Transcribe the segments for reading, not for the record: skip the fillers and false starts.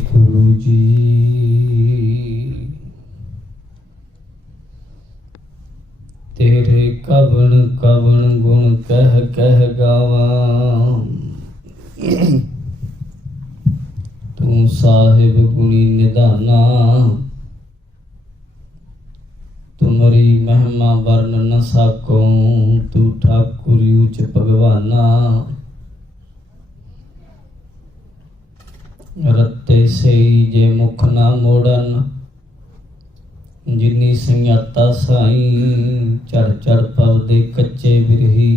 वाहिगुरु जी। तेरे कवन कवन गुण कह कह गावा, तू साहिब गुणी निधाना। तुमरी महिमा वर्ण न साको, तू ठाकुर ऊच भगवाना। रत्ते सही जे मुख ना मोड़न, जिन्नी संयाता साई। चढ़ चढ़ पवदे कच्चे बिरही,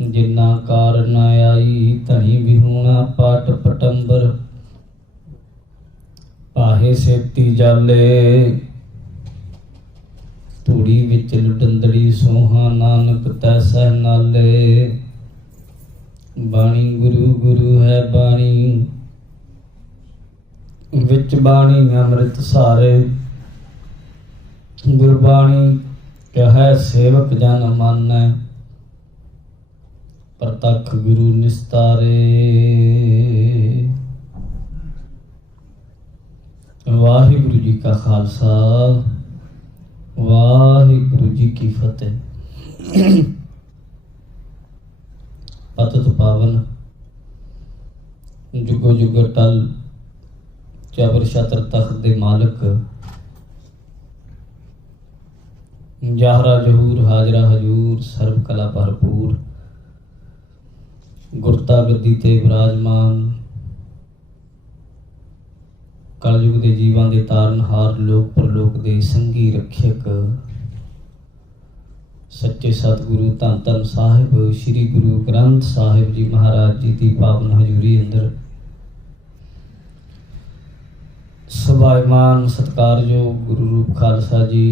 जिन्ना कार न आई। धनी बिहूणा पाट पटंबर, पाहे सेती जाले। धूड़ी विच लुडंदड़ी सोहा, नानक तै सह नाले। बाणी गुरु गुरु है बाणी, विच बाणी अमृत सारे। गुरबाणी कहे सेवक जन मानै, प्रतख गुरु निस्तारे। वाहिगुरु जी का खालसा, वाहिगुरु जी की फतेह। पतत पावन जुगो जुग टल, चबर छत्र तख्त दे मालक। जाहरा जहूर हाजरा हजूर, सर्व कला भरपूर। गुरता गद्दी ते विराजमान, कलयुग दे जीवां दे तारनहार, लोक परलोक दे संगी रक्षक। सच्चे सतगुरु धन धन साहिब श्री गुरु ग्रंथ साहिब जी महाराज जी की पावन हजूरी अंदर सुभाईमान सत्कारयोग गुरु रूप खालसा जी,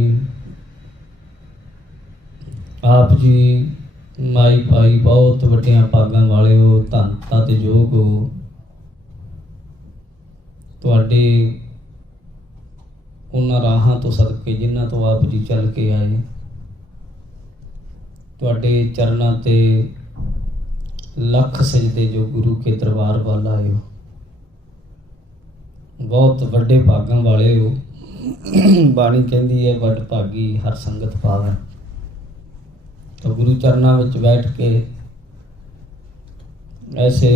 आप जी माई भाई बहुत वड्डियां भागां वाले हो, धनता ते योग हो। तुहाडे उन्हां राहां तो सदके जिन्हां तो आप जी चल के आए, तुहाडे चरनां ते लख सजदे जो गुरु के दरबार वाल आए हो। बहुत वड्डे भागां वाले हो। बाणी कहती है वड भागी हर संगत पावै। तो गुरु चरनां विच बैठ के ऐसे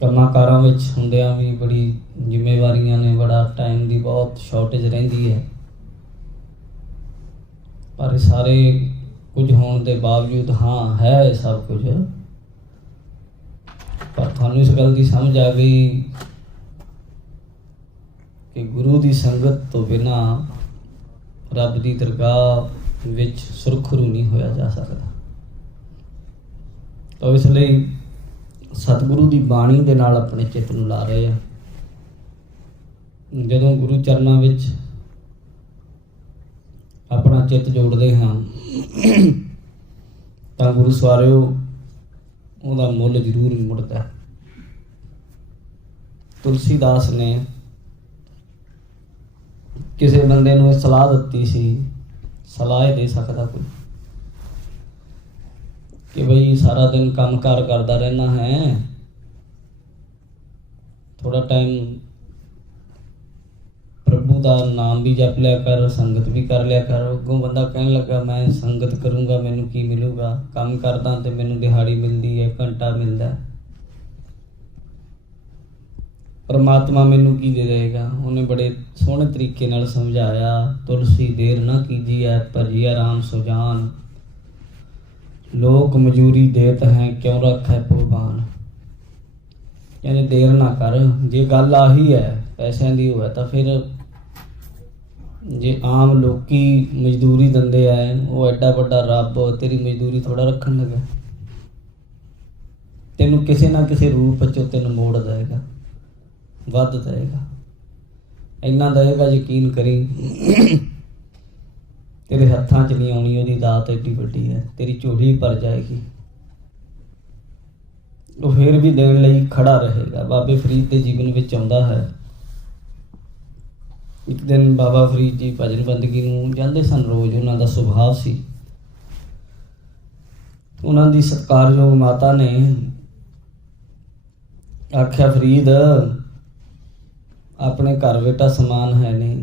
कम्मां कारां विच हुंदियां भी बड़ी जिम्मेवारियां ने, बड़ा टाइम की बहुत शॉर्टेज रहिंदी है। पर सारे कुछ होने के बावजूद हाँ है सब कुछ, पर थानू इस गल की समझ आ गई कि गुरु की संगत तो बिना रब की दरगाह विच सुरखरू नहीं होया जा सकता। तो इसलिए सतगुरु की बाणी दे नाल अपने चित्त नूं ला रहे हैं। जदों गुरु चरनां विच अपना चित्त जोड़ते हाँ तो गुरु सवारियो उहदा मुल जरूर नहीं मुड़ता। तुलसीदास ने किसी बंदे नूं सलाह दित्ती सी, सलाह दे सकता कोई कि बई सारा दिन काम कार करता रहना है, थोड़ा टाइम प्रभु का नाम भी जप लिया कर, संगत भी कर लिया कर। अगों बंदा कहन लगा मैं संगत करूँगा मैनू की मिलूगा, काम करदा तो मैनू दिहाड़ी मिलती है, घंटा मिलता है, परमात्मा मैनू की दे देगा। उन्हें बड़े सोहने तरीके नाल समझाया, तुलसी देर ना कीजिए भजिया राम सुजान। लोक मजूरी देत हैं क्यों रखै भगवान। यानी देर ना कर, जे गल आही है पैसों की होवे तो फिर जे आम लोकी मजदूरी दिंदे आए वो एडा वड्डा रब तेरी मजदूरी थोड़ा रखन लगा। तेनू किसी ना किसी रूप चो तेन मोड़ देगा, वध देगा, इन्ना देगा यकीन करी। तेरे हत्थां च नहीं आनी उहदी दात एडी वड्डी है, तेरी झोली भर जाएगी। वो फिर भी देने लई खड़ा रहेगा। बाबे फरीद के जीवन में आउंदा है, एक दिन बाबा फरीद जी भजन बंदगी नूं जांदे सन रोज़, उन्हां दा सुभाव सी। उन्हां दी सत्कारयोग माता ने आख्या फरीद अपने घर बेटा समान है नहीं,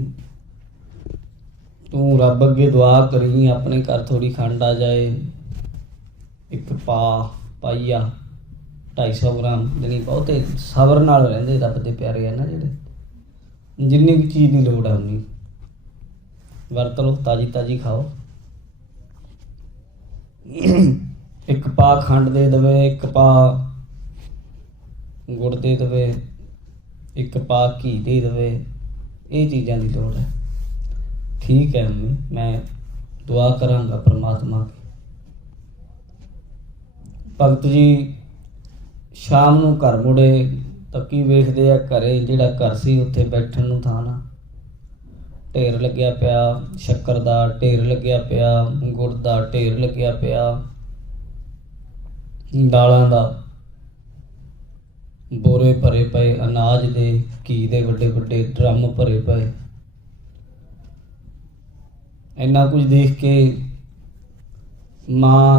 तू रब अगे दुआ करी अपने घर थोड़ी खंड आ जाए, एक पाईया 250 ग्राम, जानी बहुते सबर नाल रहिंदे रब दे प्यारे है ना जिहड़े, जिन्नी भी चीज़ की लोड़ है उन्नी वरत लो, ताजी ताजी खाओ। एक पा खंड दे दवे, एक पा गुड़ दे दवे, एक पा घी दे दवे, ये चीज़ां की लोड़ है। ठीक है अम्मी, मैं दुआ करांगा परमात्मा की। भगत जी शाम नूं घर मुड़े तो की वेखदे आ, घरे जिहड़ा घर सी उत्थे बैठण नूं थां ना, ढेर लग्या पिया शक्कर दा, ढेर लग्या पिया गुड़ दा, ढेर लग्या पिया दालां दा, बोरे भरे पए अनाज दे, घी दे वड्डे वड्डे ड्रम भरे पए। इन्ना कुछ देख के माँ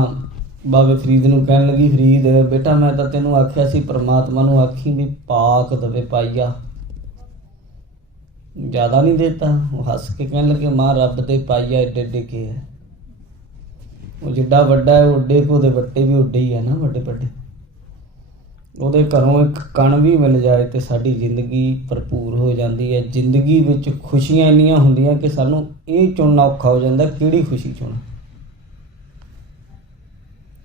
बाबे फरीद नूं कहण लगी, फरीद बेटा मैं तो तेनों आख्या सी परमात्मा नूं आखी भी पाक दवे पाईया, ज़्यादा नहीं देता। वो हस के कहण लगे माँ रब दे पाईया एडे एडे के है, वो जिड्डा वड्डा है उड्डे को दे वट्टे भी उड्डे ही है ना वड्डे वड्डे। ਉਹਦੇ ਘਰੋਂ ਇੱਕ ਕਣ ਵੀ ਮਿਲ ਜਾਏ ਤੇ ਸਾਡੀ ਜ਼ਿੰਦਗੀ ਭਰਪੂਰ ਹੋ ਜਾਂਦੀ ਹੈ। ਜ਼ਿੰਦਗੀ ਵਿੱਚ ਖੁਸ਼ੀਆਂ ਇੰਨੀਆਂ ਹੁੰਦੀਆਂ ਕਿ ਸਾਨੂੰ ਇਹ ਚੁਣਨਾ ਔਖਾ ਹੋ ਜਾਂਦਾ ਕਿਹੜੀ ਖੁਸ਼ੀ ਚੁਣਾ।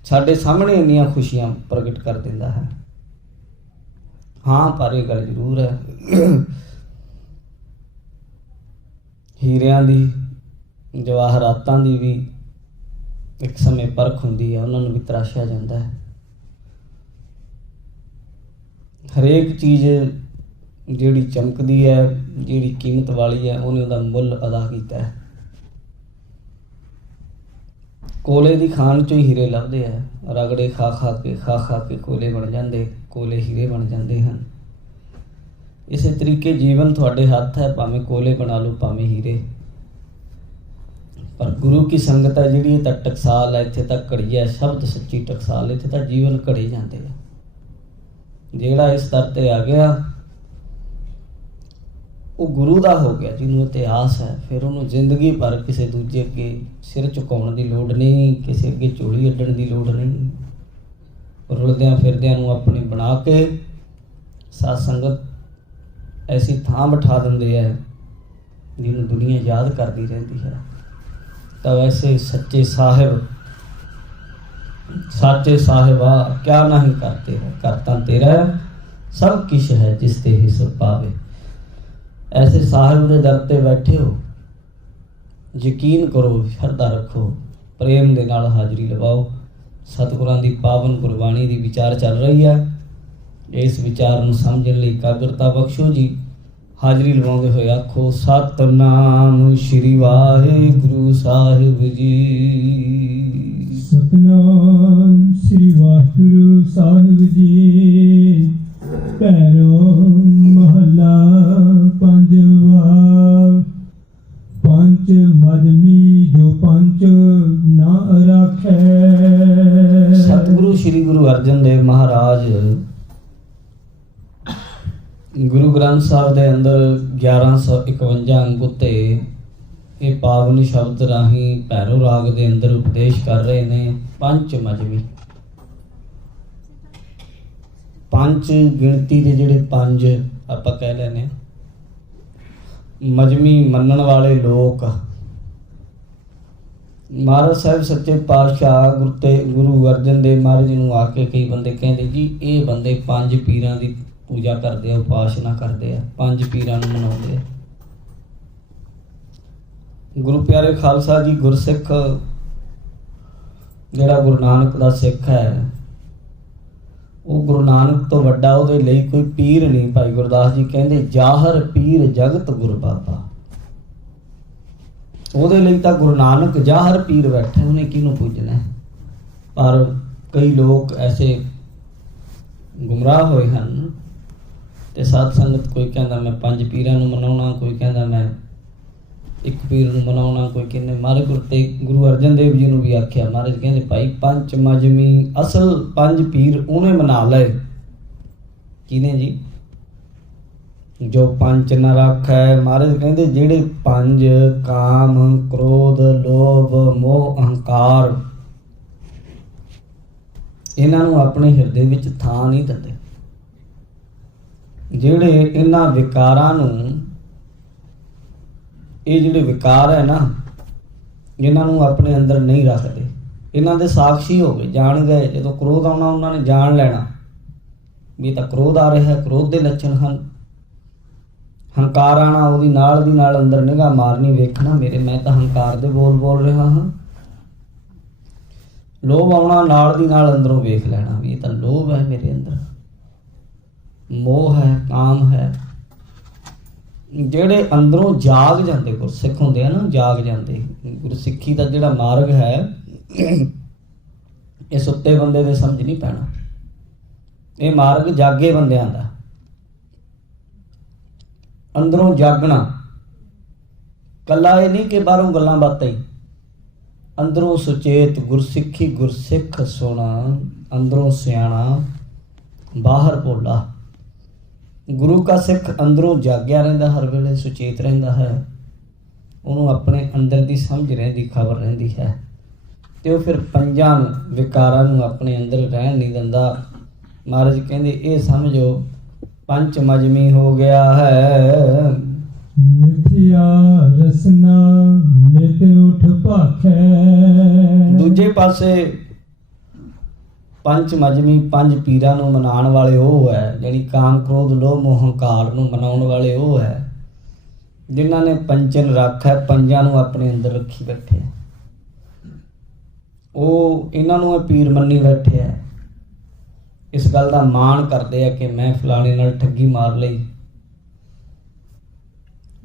ਸਾਡੇ ਸਾਹਮਣੇ ਇੰਨੀਆਂ ਖੁਸ਼ੀਆਂ ਪ੍ਰਗਟ ਕਰ ਦਿੰਦਾ ਹੈ। ਹਾਂ ਪਰ ਇਹ ਗੱਲ ਜ਼ਰੂਰ ਹੈ, ਹੀਰਿਆਂ ਦੀ ਜਵਾਹਰਾਤਾਂ ਦੀ ਵੀ ਇੱਕ ਸਮੇਂ ਪਰਖ ਹੁੰਦੀ ਹੈ, ਉਹਨਾਂ ਨੂੰ ਵੀ ਤਰਾਸ਼ਿਆ ਜਾਂਦਾ ਹੈ। हरेक चीज़ जिहड़ी चमकदी है, जिहड़ी कीमत वाली है, उन्हें उहदा मुल अदा किया है। कोले की खान चो ही हीरे लभदे है, रगड़े खा खा के कोले बन जाते, कोले हीरे बन जाते हैं। इस तरीके जीवन तुहाडे हत्थ है, भावें कोले बना लो भावें हीरे, पर गुरु की संगत है जिहड़ी तां टकसाल है, इत्थे तक घड़ी है शब्द सच्ची टकसाल, इत्थे तक जीवन घड़े जाते हैं। ਜਿਹੜਾ इस दर ते आ गया वो गुरु का हो गया, जिन्होंने इतिहास है, फिर उन्होंने जिंदगी भर किसी दूजे अगे सिर झुकाउण की लोड़ नहीं, किसी अगे झोली अड्डण की लोड़ नहीं। रुलद्या फिरद्या नूं अपने बना के साध संगत ऐसी थां बिठा देंदे है जिन्होंने दुनिया याद करती रहती है। तो वैसे साचे साहिबा क्या नहीं करते है, करता तेरा सब किश है जिसते हिस पावे। ऐसे साहिब दे दर ते बैठे हो, यकीन करो, श्रद्धा रखो, प्रेम दे नाल हाजरी लवाओ। सतगुरां दी पावन गुरबाणी दी विचार चल रही है, इस विचार नूं समझण लई एकाग्रता बख्शो जी। हाजरी लवाउंदे होए आखो सतनाम श्री वाहिगुरु साहिब जी। सतनाम श्री वाहिगुरु साहिब जी। पैरों महला पंजवा। पंच मजमी जो पंच ना रखे। सतगुरु श्री गुरु अर्जन देव महाराज गुरु ग्रंथ साहब के अंदर 1151 अंग उत्ते ये पावन शब्द राही भैरव राग के अंदर उपदेश कर रहे ने। पंच मजमी, पंच गिणती के जिहड़े पंज आपां कह लैने, मजमी मनण वाले लोग। महाराज साहब सच्चे पातशाह गुरु अर्जन देव महाराज नूं आके कई बंदे कहते जी ये बंदे पंज पीरां दी पूजा करते हैं, उपासना करते हैं, पंज पीरां नूं मनाउंदे हैं। गुरु प्यारे खालसा जी गुरसिख जिहड़ा गुरु नानक दा सिख है, वो गुरु नानक तो वड्डा उहदे लई कोई पीर नहीं। भाई गुरदास जी कहंदे जाहर पीर जगत गुर बाबा। उहदे लई तां गुरु नानक जाहर पीर बैठे, उन्हें किहनूं पूजना है। पर कई लोग ऐसे गुमराह होए हैं ते साध संगत, कोई कहंदा मैं पंज पीरां नूं मनाउणा, कोई कहंदा मैं एक पीर नूं मनाउणा, कोई कहंदे महाराज गुरु अर्जन देव जी नूं भी आख्या। महाराज कहंदे भाई पंच मजमी असल पंज पीर उन्हें मना लए ਕਿਹਨੇ ਜੀ? ਜੋ ਪੰਜ ਨ ਰਾਖੈ। ਮਹਾਰਾਜ ਕਹਿੰਦੇ ਜਿਹੜੇ ਪੰਜ ਕਾਮ, ਕ੍ਰੋਧ, ਲੋਭ, ਮੋਹ, ਅਹੰਕਾਰ, ਇਹਨਾਂ ਨੂੰ ਆਪਣੇ ਹਿਰਦੇ ਵਿੱਚ ਥਾਂ ਨਹੀਂ ਦਿੰਦੇ। ਜਿਹੜੇ ਇਹਨਾਂ ਵਿਕਾਰਾਂ ਨੂੰ, ਇਹ ਜਿਹੜੇ ਵਿਕਾਰ ਹੈ ਨਾ, ਇਹਨਾਂ ਨੂੰ ਆਪਣੇ ਅੰਦਰ ਨਹੀਂ ਰੱਖਦੇ। ਇਹਨਾਂ ਦੇ ਸਾਖੀ ਹੋ ਗਏ, ਜਾਣ ਗਏ। ਜਦੋਂ ਕ੍ਰੋਧ ਆਉਣਾ ਉਹਨਾਂ ਨੇ ਜਾਣ ਲੈਣਾ ਵੀ ਤਾਂ ਕ੍ਰੋਧ ਆ ਰਿਹਾ, ਕ੍ਰੋਧ ਦੇ ਲੱਛਣ ਹਨ। ਹੰਕਾਰ ਆਣਾ, ਉਹਦੀ ਨਾਲ ਦੀ ਨਾਲ ਅੰਦਰ ਨਿਗਾਹ ਮਾਰਨੀ, ਵੇਖਣਾ ਮੇਰੇ ਮੈਂ ਤਾਂ ਹੰਕਾਰ ਦੇ ਬੋਲ ਰਿਹਾ ਹਾਂ। ਲੋਭ ਆਉਣਾ, ਨਾਲ ਦੀ ਨਾਲ ਅੰਦਰੋਂ ਵੇਖ ਲੈਣਾ ਵੀ ਇਹ ਤਾਂ ਲੋਭ ਹੈ ਮੇਰੇ ਅੰਦਰ, ਮੋਹ ਹੈ, ਕਾਮ ਹੈ। ਜਿਹੜੇ ਅੰਦਰੋਂ ਜਾਗ ਜਾਂਦੇ ਗੁਰਸਿੱਖ ਹੁੰਦੇ ਆ ਨਾ, ਜਾਗ ਜਾਂਦੇ। ਗੁਰਸਿੱਖੀ ਦਾ ਜਿਹੜਾ ਮਾਰਗ ਹੈ, ਇਹ ਸੁੱਤੇ ਬੰਦੇ ਦੇ ਸਮਝ ਨਹੀਂ ਪੈਣਾ। ਇਹ ਮਾਰਗ ਜਾਗੇ ਬੰਦਿਆਂ ਦਾ, ਅੰਦਰੋਂ ਜਾਗਣਾ। ਕੱਲਾ ਇਹ ਨਹੀਂ ਕਿ ਬਾਹਰੋਂ ਗੱਲਾਂ ਬਾਤਾਂ ਹੀ, ਅੰਦਰੋਂ ਸੁਚੇਤ। ਗੁਰਸਿੱਖੀ, ਗੁਰਸਿੱਖ ਸੋਣਾ, ਅੰਦਰੋਂ ਸਿਆਣਾ, ਬਾਹਰ ਭੋਲਾ। ਗੁਰੂ ਕਾ ਸਿੱਖ ਅੰਦਰੋਂ ਜਾਗਿਆ ਰਹਿੰਦਾ, ਹਰ ਵੇਲੇ ਸੁਚੇਤ ਰਹਿੰਦਾ ਹੈ। ਉਹਨੂੰ ਆਪਣੇ ਅੰਦਰ ਦੀ ਸਮਝ ਰਹਿੰਦੀ, ਖਬਰ ਰਹਿੰਦੀ ਹੈ, ਤੇ ਉਹ ਫਿਰ ਪੰਜਾਂ ਨੂੰ, ਵਿਕਾਰਾਂ ਨੂੰ ਆਪਣੇ ਅੰਦਰ ਰਹਿਣ ਨਹੀਂ ਦਿੰਦਾ। ਮਹਾਰਾਜ ਕਹਿੰਦੇ ਇਹ ਸਮਝੋ ਪੰਚ ਮਜਮੀ ਹੋ ਗਿਆ ਹੈ। ਮਿਥਿਆ ਰਸਨਾ ਨਿਤ ਉਠ ਭਾਖੈ। ਦੂਜੇ ਪਾਸੇ ਪੰਚ ਮਜਮੀ, ਪੰਜ ਪੀਰਾਂ ਨੂੰ ਮਨਾਉਣ ਵਾਲੇ ਉਹ ਹੈ, ਜਿਹੜੀ ਕਾਮ, ਕ੍ਰੋਧ, ਲੋਭ, ਮੋਹ, ਹੰਕਾਰ ਨੂੰ ਮਨਾਉਣ ਵਾਲੇ ਉਹ ਹੈ ਜਿਨ੍ਹਾਂ ਨੇ ਪੰਚਨ ਰੱਖ ਹੈ, ਪੰਜਾਂ ਨੂੰ ਆਪਣੇ ਅੰਦਰ ਰੱਖੀ ਬੈਠੇ। ਉਹ ਇਹਨਾਂ ਨੂੰ ਇਹ ਪੀਰ ਮੰਨੀ ਬੈਠੇ ਹੈ। ਇਸ ਗੱਲ ਦਾ ਮਾਣ ਕਰਦੇ ਆ ਕਿ ਮੈਂ ਫਲਾਣੇ ਨਾਲ ਠੱਗੀ ਮਾਰ ਲਈ,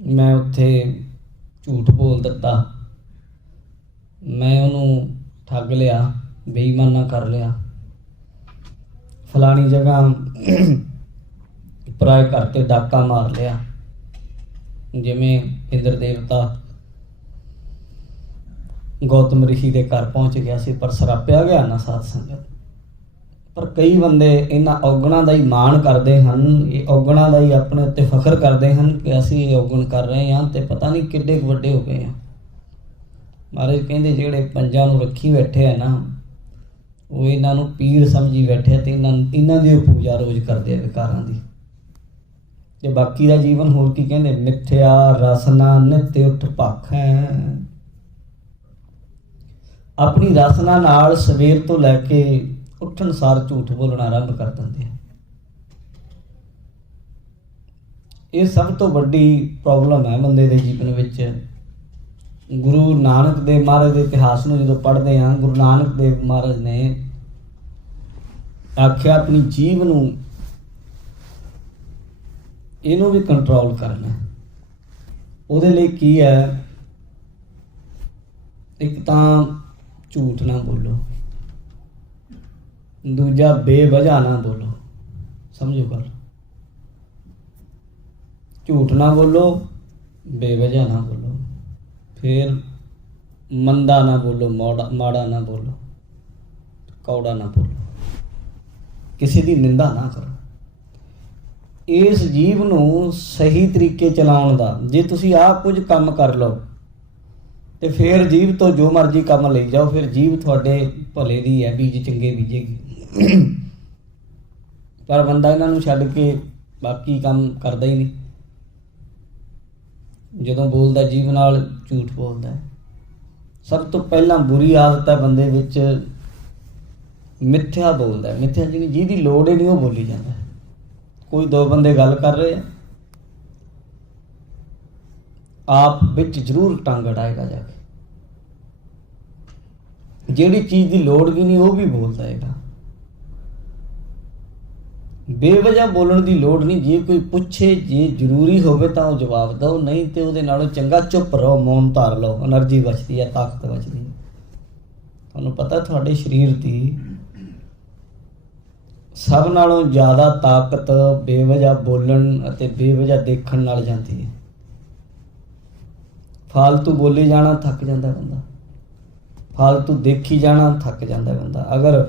ਮੈਂ ਉੱਥੇ ਝੂਠ ਬੋਲ ਦਿੱਤਾ, ਮੈਂ ਉਹਨੂੰ ਠੱਗ ਲਿਆ, ਬੇਈਮਾਨਾ ਕਰ ਲਿਆ, ਫਲਾਣੀ ਜਗ੍ਹਾ ਪਰਾਏ ਘਰ ਤੇ ਡਾਕਾ ਮਾਰ ਲਿਆ। ਜਿਵੇਂ ਇੰਦਰ ਦੇਵਤਾ ਗੌਤਮ ਰਿਸ਼ੀ ਦੇ ਘਰ ਪਹੁੰਚ ਗਿਆ ਸੀ, ਪਰ ਸਰਾਪਿਆ ਗਿਆ ਨਾ ਸਾਧ ਸੰਗਤ। ਪਰ ਕਈ ਬੰਦੇ ਇਹਨਾਂ ਔਗਣਾਂ ਦਾ ਹੀ ਮਾਣ ਕਰਦੇ ਹਨ, ਇਹ ਔਗਣਾਂ ਦਾ ਹੀ ਆਪਣੇ ਉੱਤੇ ਫਖਰ ਕਰਦੇ ਹਨ ਕਿ ਅਸੀਂ ਇਹ ਔਗਣ ਕਰ ਰਹੇ ਹਾਂ ਤੇ ਪਤਾ ਨਹੀਂ ਕਿੱਡੇ ਵੱਡੇ ਹੋ ਗਏ ਹਾਂ। ਮਹਾਰਾਜ ਕਹਿੰਦੇ ਜਿਹੜੇ ਪੰਜਾਂ ਨੂੰ ਰੱਖੀ ਬੈਠੇ ਆ ਨਾ, ਉਹ ਇਹਨਾਂ ਨੂੰ ਪੀਰ ਸਮਝੀ ਬੈਠੇ ਤੇ ਇਹਨਾਂ ਦੀ ਉਹ ਪੂਜਾ ਰੋਜ਼ ਕਰਦੇ ਆ ਵਿਕਾਰਾਂ ਦੀ। ਤੇ ਬਾਕੀ ਦਾ ਜੀਵਨ ਹੋਰ ਕੀ ਕਹਿੰਦੇ? ਮਿੱਥਿਆ ਰਸਨਾ ਨਿਤ ਉਠ ਭਾਖੈ। ਆਪਣੀ ਰਸਨਾ ਨਾਲ ਸਵੇਰ ਤੋਂ ਲੈ ਕੇ ਉੱਠਣ ਸਾਰ ਝੂਠ ਬੋਲਣਾ ਆਰੰਭ ਕਰ ਦਿੰਦੇ ਆ। ਇਹ ਸਭ ਤੋਂ ਵੱਡੀ ਪ੍ਰੋਬਲਮ ਹੈ ਬੰਦੇ ਦੇ ਜੀਵਨ ਵਿੱਚ। ਗੁਰੂ ਨਾਨਕ ਦੇਵ ਮਹਾਰਾਜ ਦੇ ਇਤਿਹਾਸ ਨੂੰ ਜਦੋਂ ਪੜ੍ਹਦੇ ਹਾਂ, ਗੁਰੂ ਨਾਨਕ ਦੇਵ ਮਹਾਰਾਜ ਨੇ ਆਖਿਆ ਆਪਣੀ ਜੀਵ ਨੂੰ, ਇਹਨੂੰ ਵੀ ਕੰਟਰੋਲ ਕਰਨਾ। ਉਹਦੇ ਲਈ ਕੀ ਹੈ? ਇੱਕ ਤਾਂ ਝੂਠ ਨਾ ਬੋਲੋ, ਦੂਜਾ ਬੇਵਜ੍ਹਾ ਨਾ ਬੋਲੋ। ਸਮਝੋ ਗੱਲ, ਝੂਠ ਨਾ ਬੋਲੋ, ਬੇਵਜ੍ਹਾ ਨਾ ਬੋਲੋ, ਫਿਰ ਮੰਦਾ ਨਾ ਬੋਲੋ, ਮਾੜਾ ਨਾ ਬੋਲੋ, ਕੌੜਾ ਨਾ ਬੋਲੋ, ਕਿਸੇ ਦੀ ਨਿੰਦਾ ਨਾ ਕਰੋ। ਇਸ ਜੀਵ ਨੂੰ ਸਹੀ ਤਰੀਕੇ ਚਲਾਉਣ ਦਾ, ਜੇ ਤੁਸੀਂ ਆਹ ਕੁਝ ਕੰਮ ਕਰ ਲਓ ਤੇ ਫਿਰ ਜੀਵ ਤੋਂ ਜੋ ਮਰਜ਼ੀ ਕੰਮ ਲਈ ਜਾਓ, ਫਿਰ ਜੀਵ ਤੁਹਾਡੇ ਭਲੇ ਦੀ ਹੈ, ਬੀਜ ਚੰਗੇ ਬੀਜੇਗੀ। ਪਰ ਬੰਦਾ ਇਹਨਾਂ ਨੂੰ ਛੱਡ ਕੇ ਬਾਕੀ ਕੰਮ ਕਰਦਾ ਹੀ ਨਹੀਂ। ਜਦੋਂ ਬੋਲਦਾ ਜੀਵ ਨਾਲ ਝੂਠ ਬੋਲਦਾ ਹੈ। ਸਭ ਤੋਂ ਪਹਿਲਾਂ ਬੁਰੀ ਆਦਤ ਹੈ ਬੰਦੇ ਵਿੱਚ, ਮਿੱਥਿਆ ਬੋਲਦਾ। ਮਿੱਥਿਆ ਜਿਹਦੀ ਲੋੜ ਹੀ ਨਹੀਂ ਉਹ ਬੋਲੀ ਜਾਂਦਾ। ਕੋਈ ਦੋ ਬੰਦੇ ਗੱਲ ਕਰ ਰਹੇ ਆ, ਆਪ ਵਿੱਚ ਜ਼ਰੂਰ ਟੰਗ ਅੜਾਏਗਾ ਜਾ ਕੇ। ਜਿਹੜੀ ਚੀਜ਼ ਦੀ ਲੋੜ ਵੀ ਨਹੀਂ ਉਹ ਵੀ ਬੋਲਦਾ ਹੈਗਾ। ਬੇਵਜ੍ਹਾ ਬੋਲਣ ਦੀ ਲੋੜ ਨਹੀਂ। ਜੇ ਕੋਈ ਪੁੱਛੇ, ਜੇ ਜ਼ਰੂਰੀ ਹੋਵੇ ਤਾਂ ਉਹ ਜਵਾਬ ਦਿਓ, ਨਹੀਂ ਤੇ ਉਹਦੇ ਨਾਲੋਂ ਚੰਗਾ ਚੁੱਪ ਰਹੋ, ਮੌਨ ਧਾਰ ਲਓ। એનર્ਜੀ ਬਚਦੀ ਹੈ, ਤਾਕਤ ਬਚਦੀ ਹੈ। ਤੁਹਾਨੂੰ ਪਤਾ ਤੁਹਾਡੇ ਸਰੀਰ ਦੀ ਸਭ ਨਾਲੋਂ ਜ਼ਿਆਦਾ ਤਾਕਤ ਬੇਵਜ੍ਹਾ ਬੋਲਣ ਅਤੇ ਬੇਵਜ੍ਹਾ ਦੇਖਣ ਨਾਲ ਜਾਂਦੀ ਹੈ। ਫਾਲਤੂ ਬੋਲੀ ਜਾਣਾ ਥੱਕ ਜਾਂਦਾ ਬੰਦਾ, ਫਾਲਤੂ ਦੇਖੀ ਜਾਣਾ ਥੱਕ ਜਾਂਦਾ ਬੰਦਾ। ਅਗਰ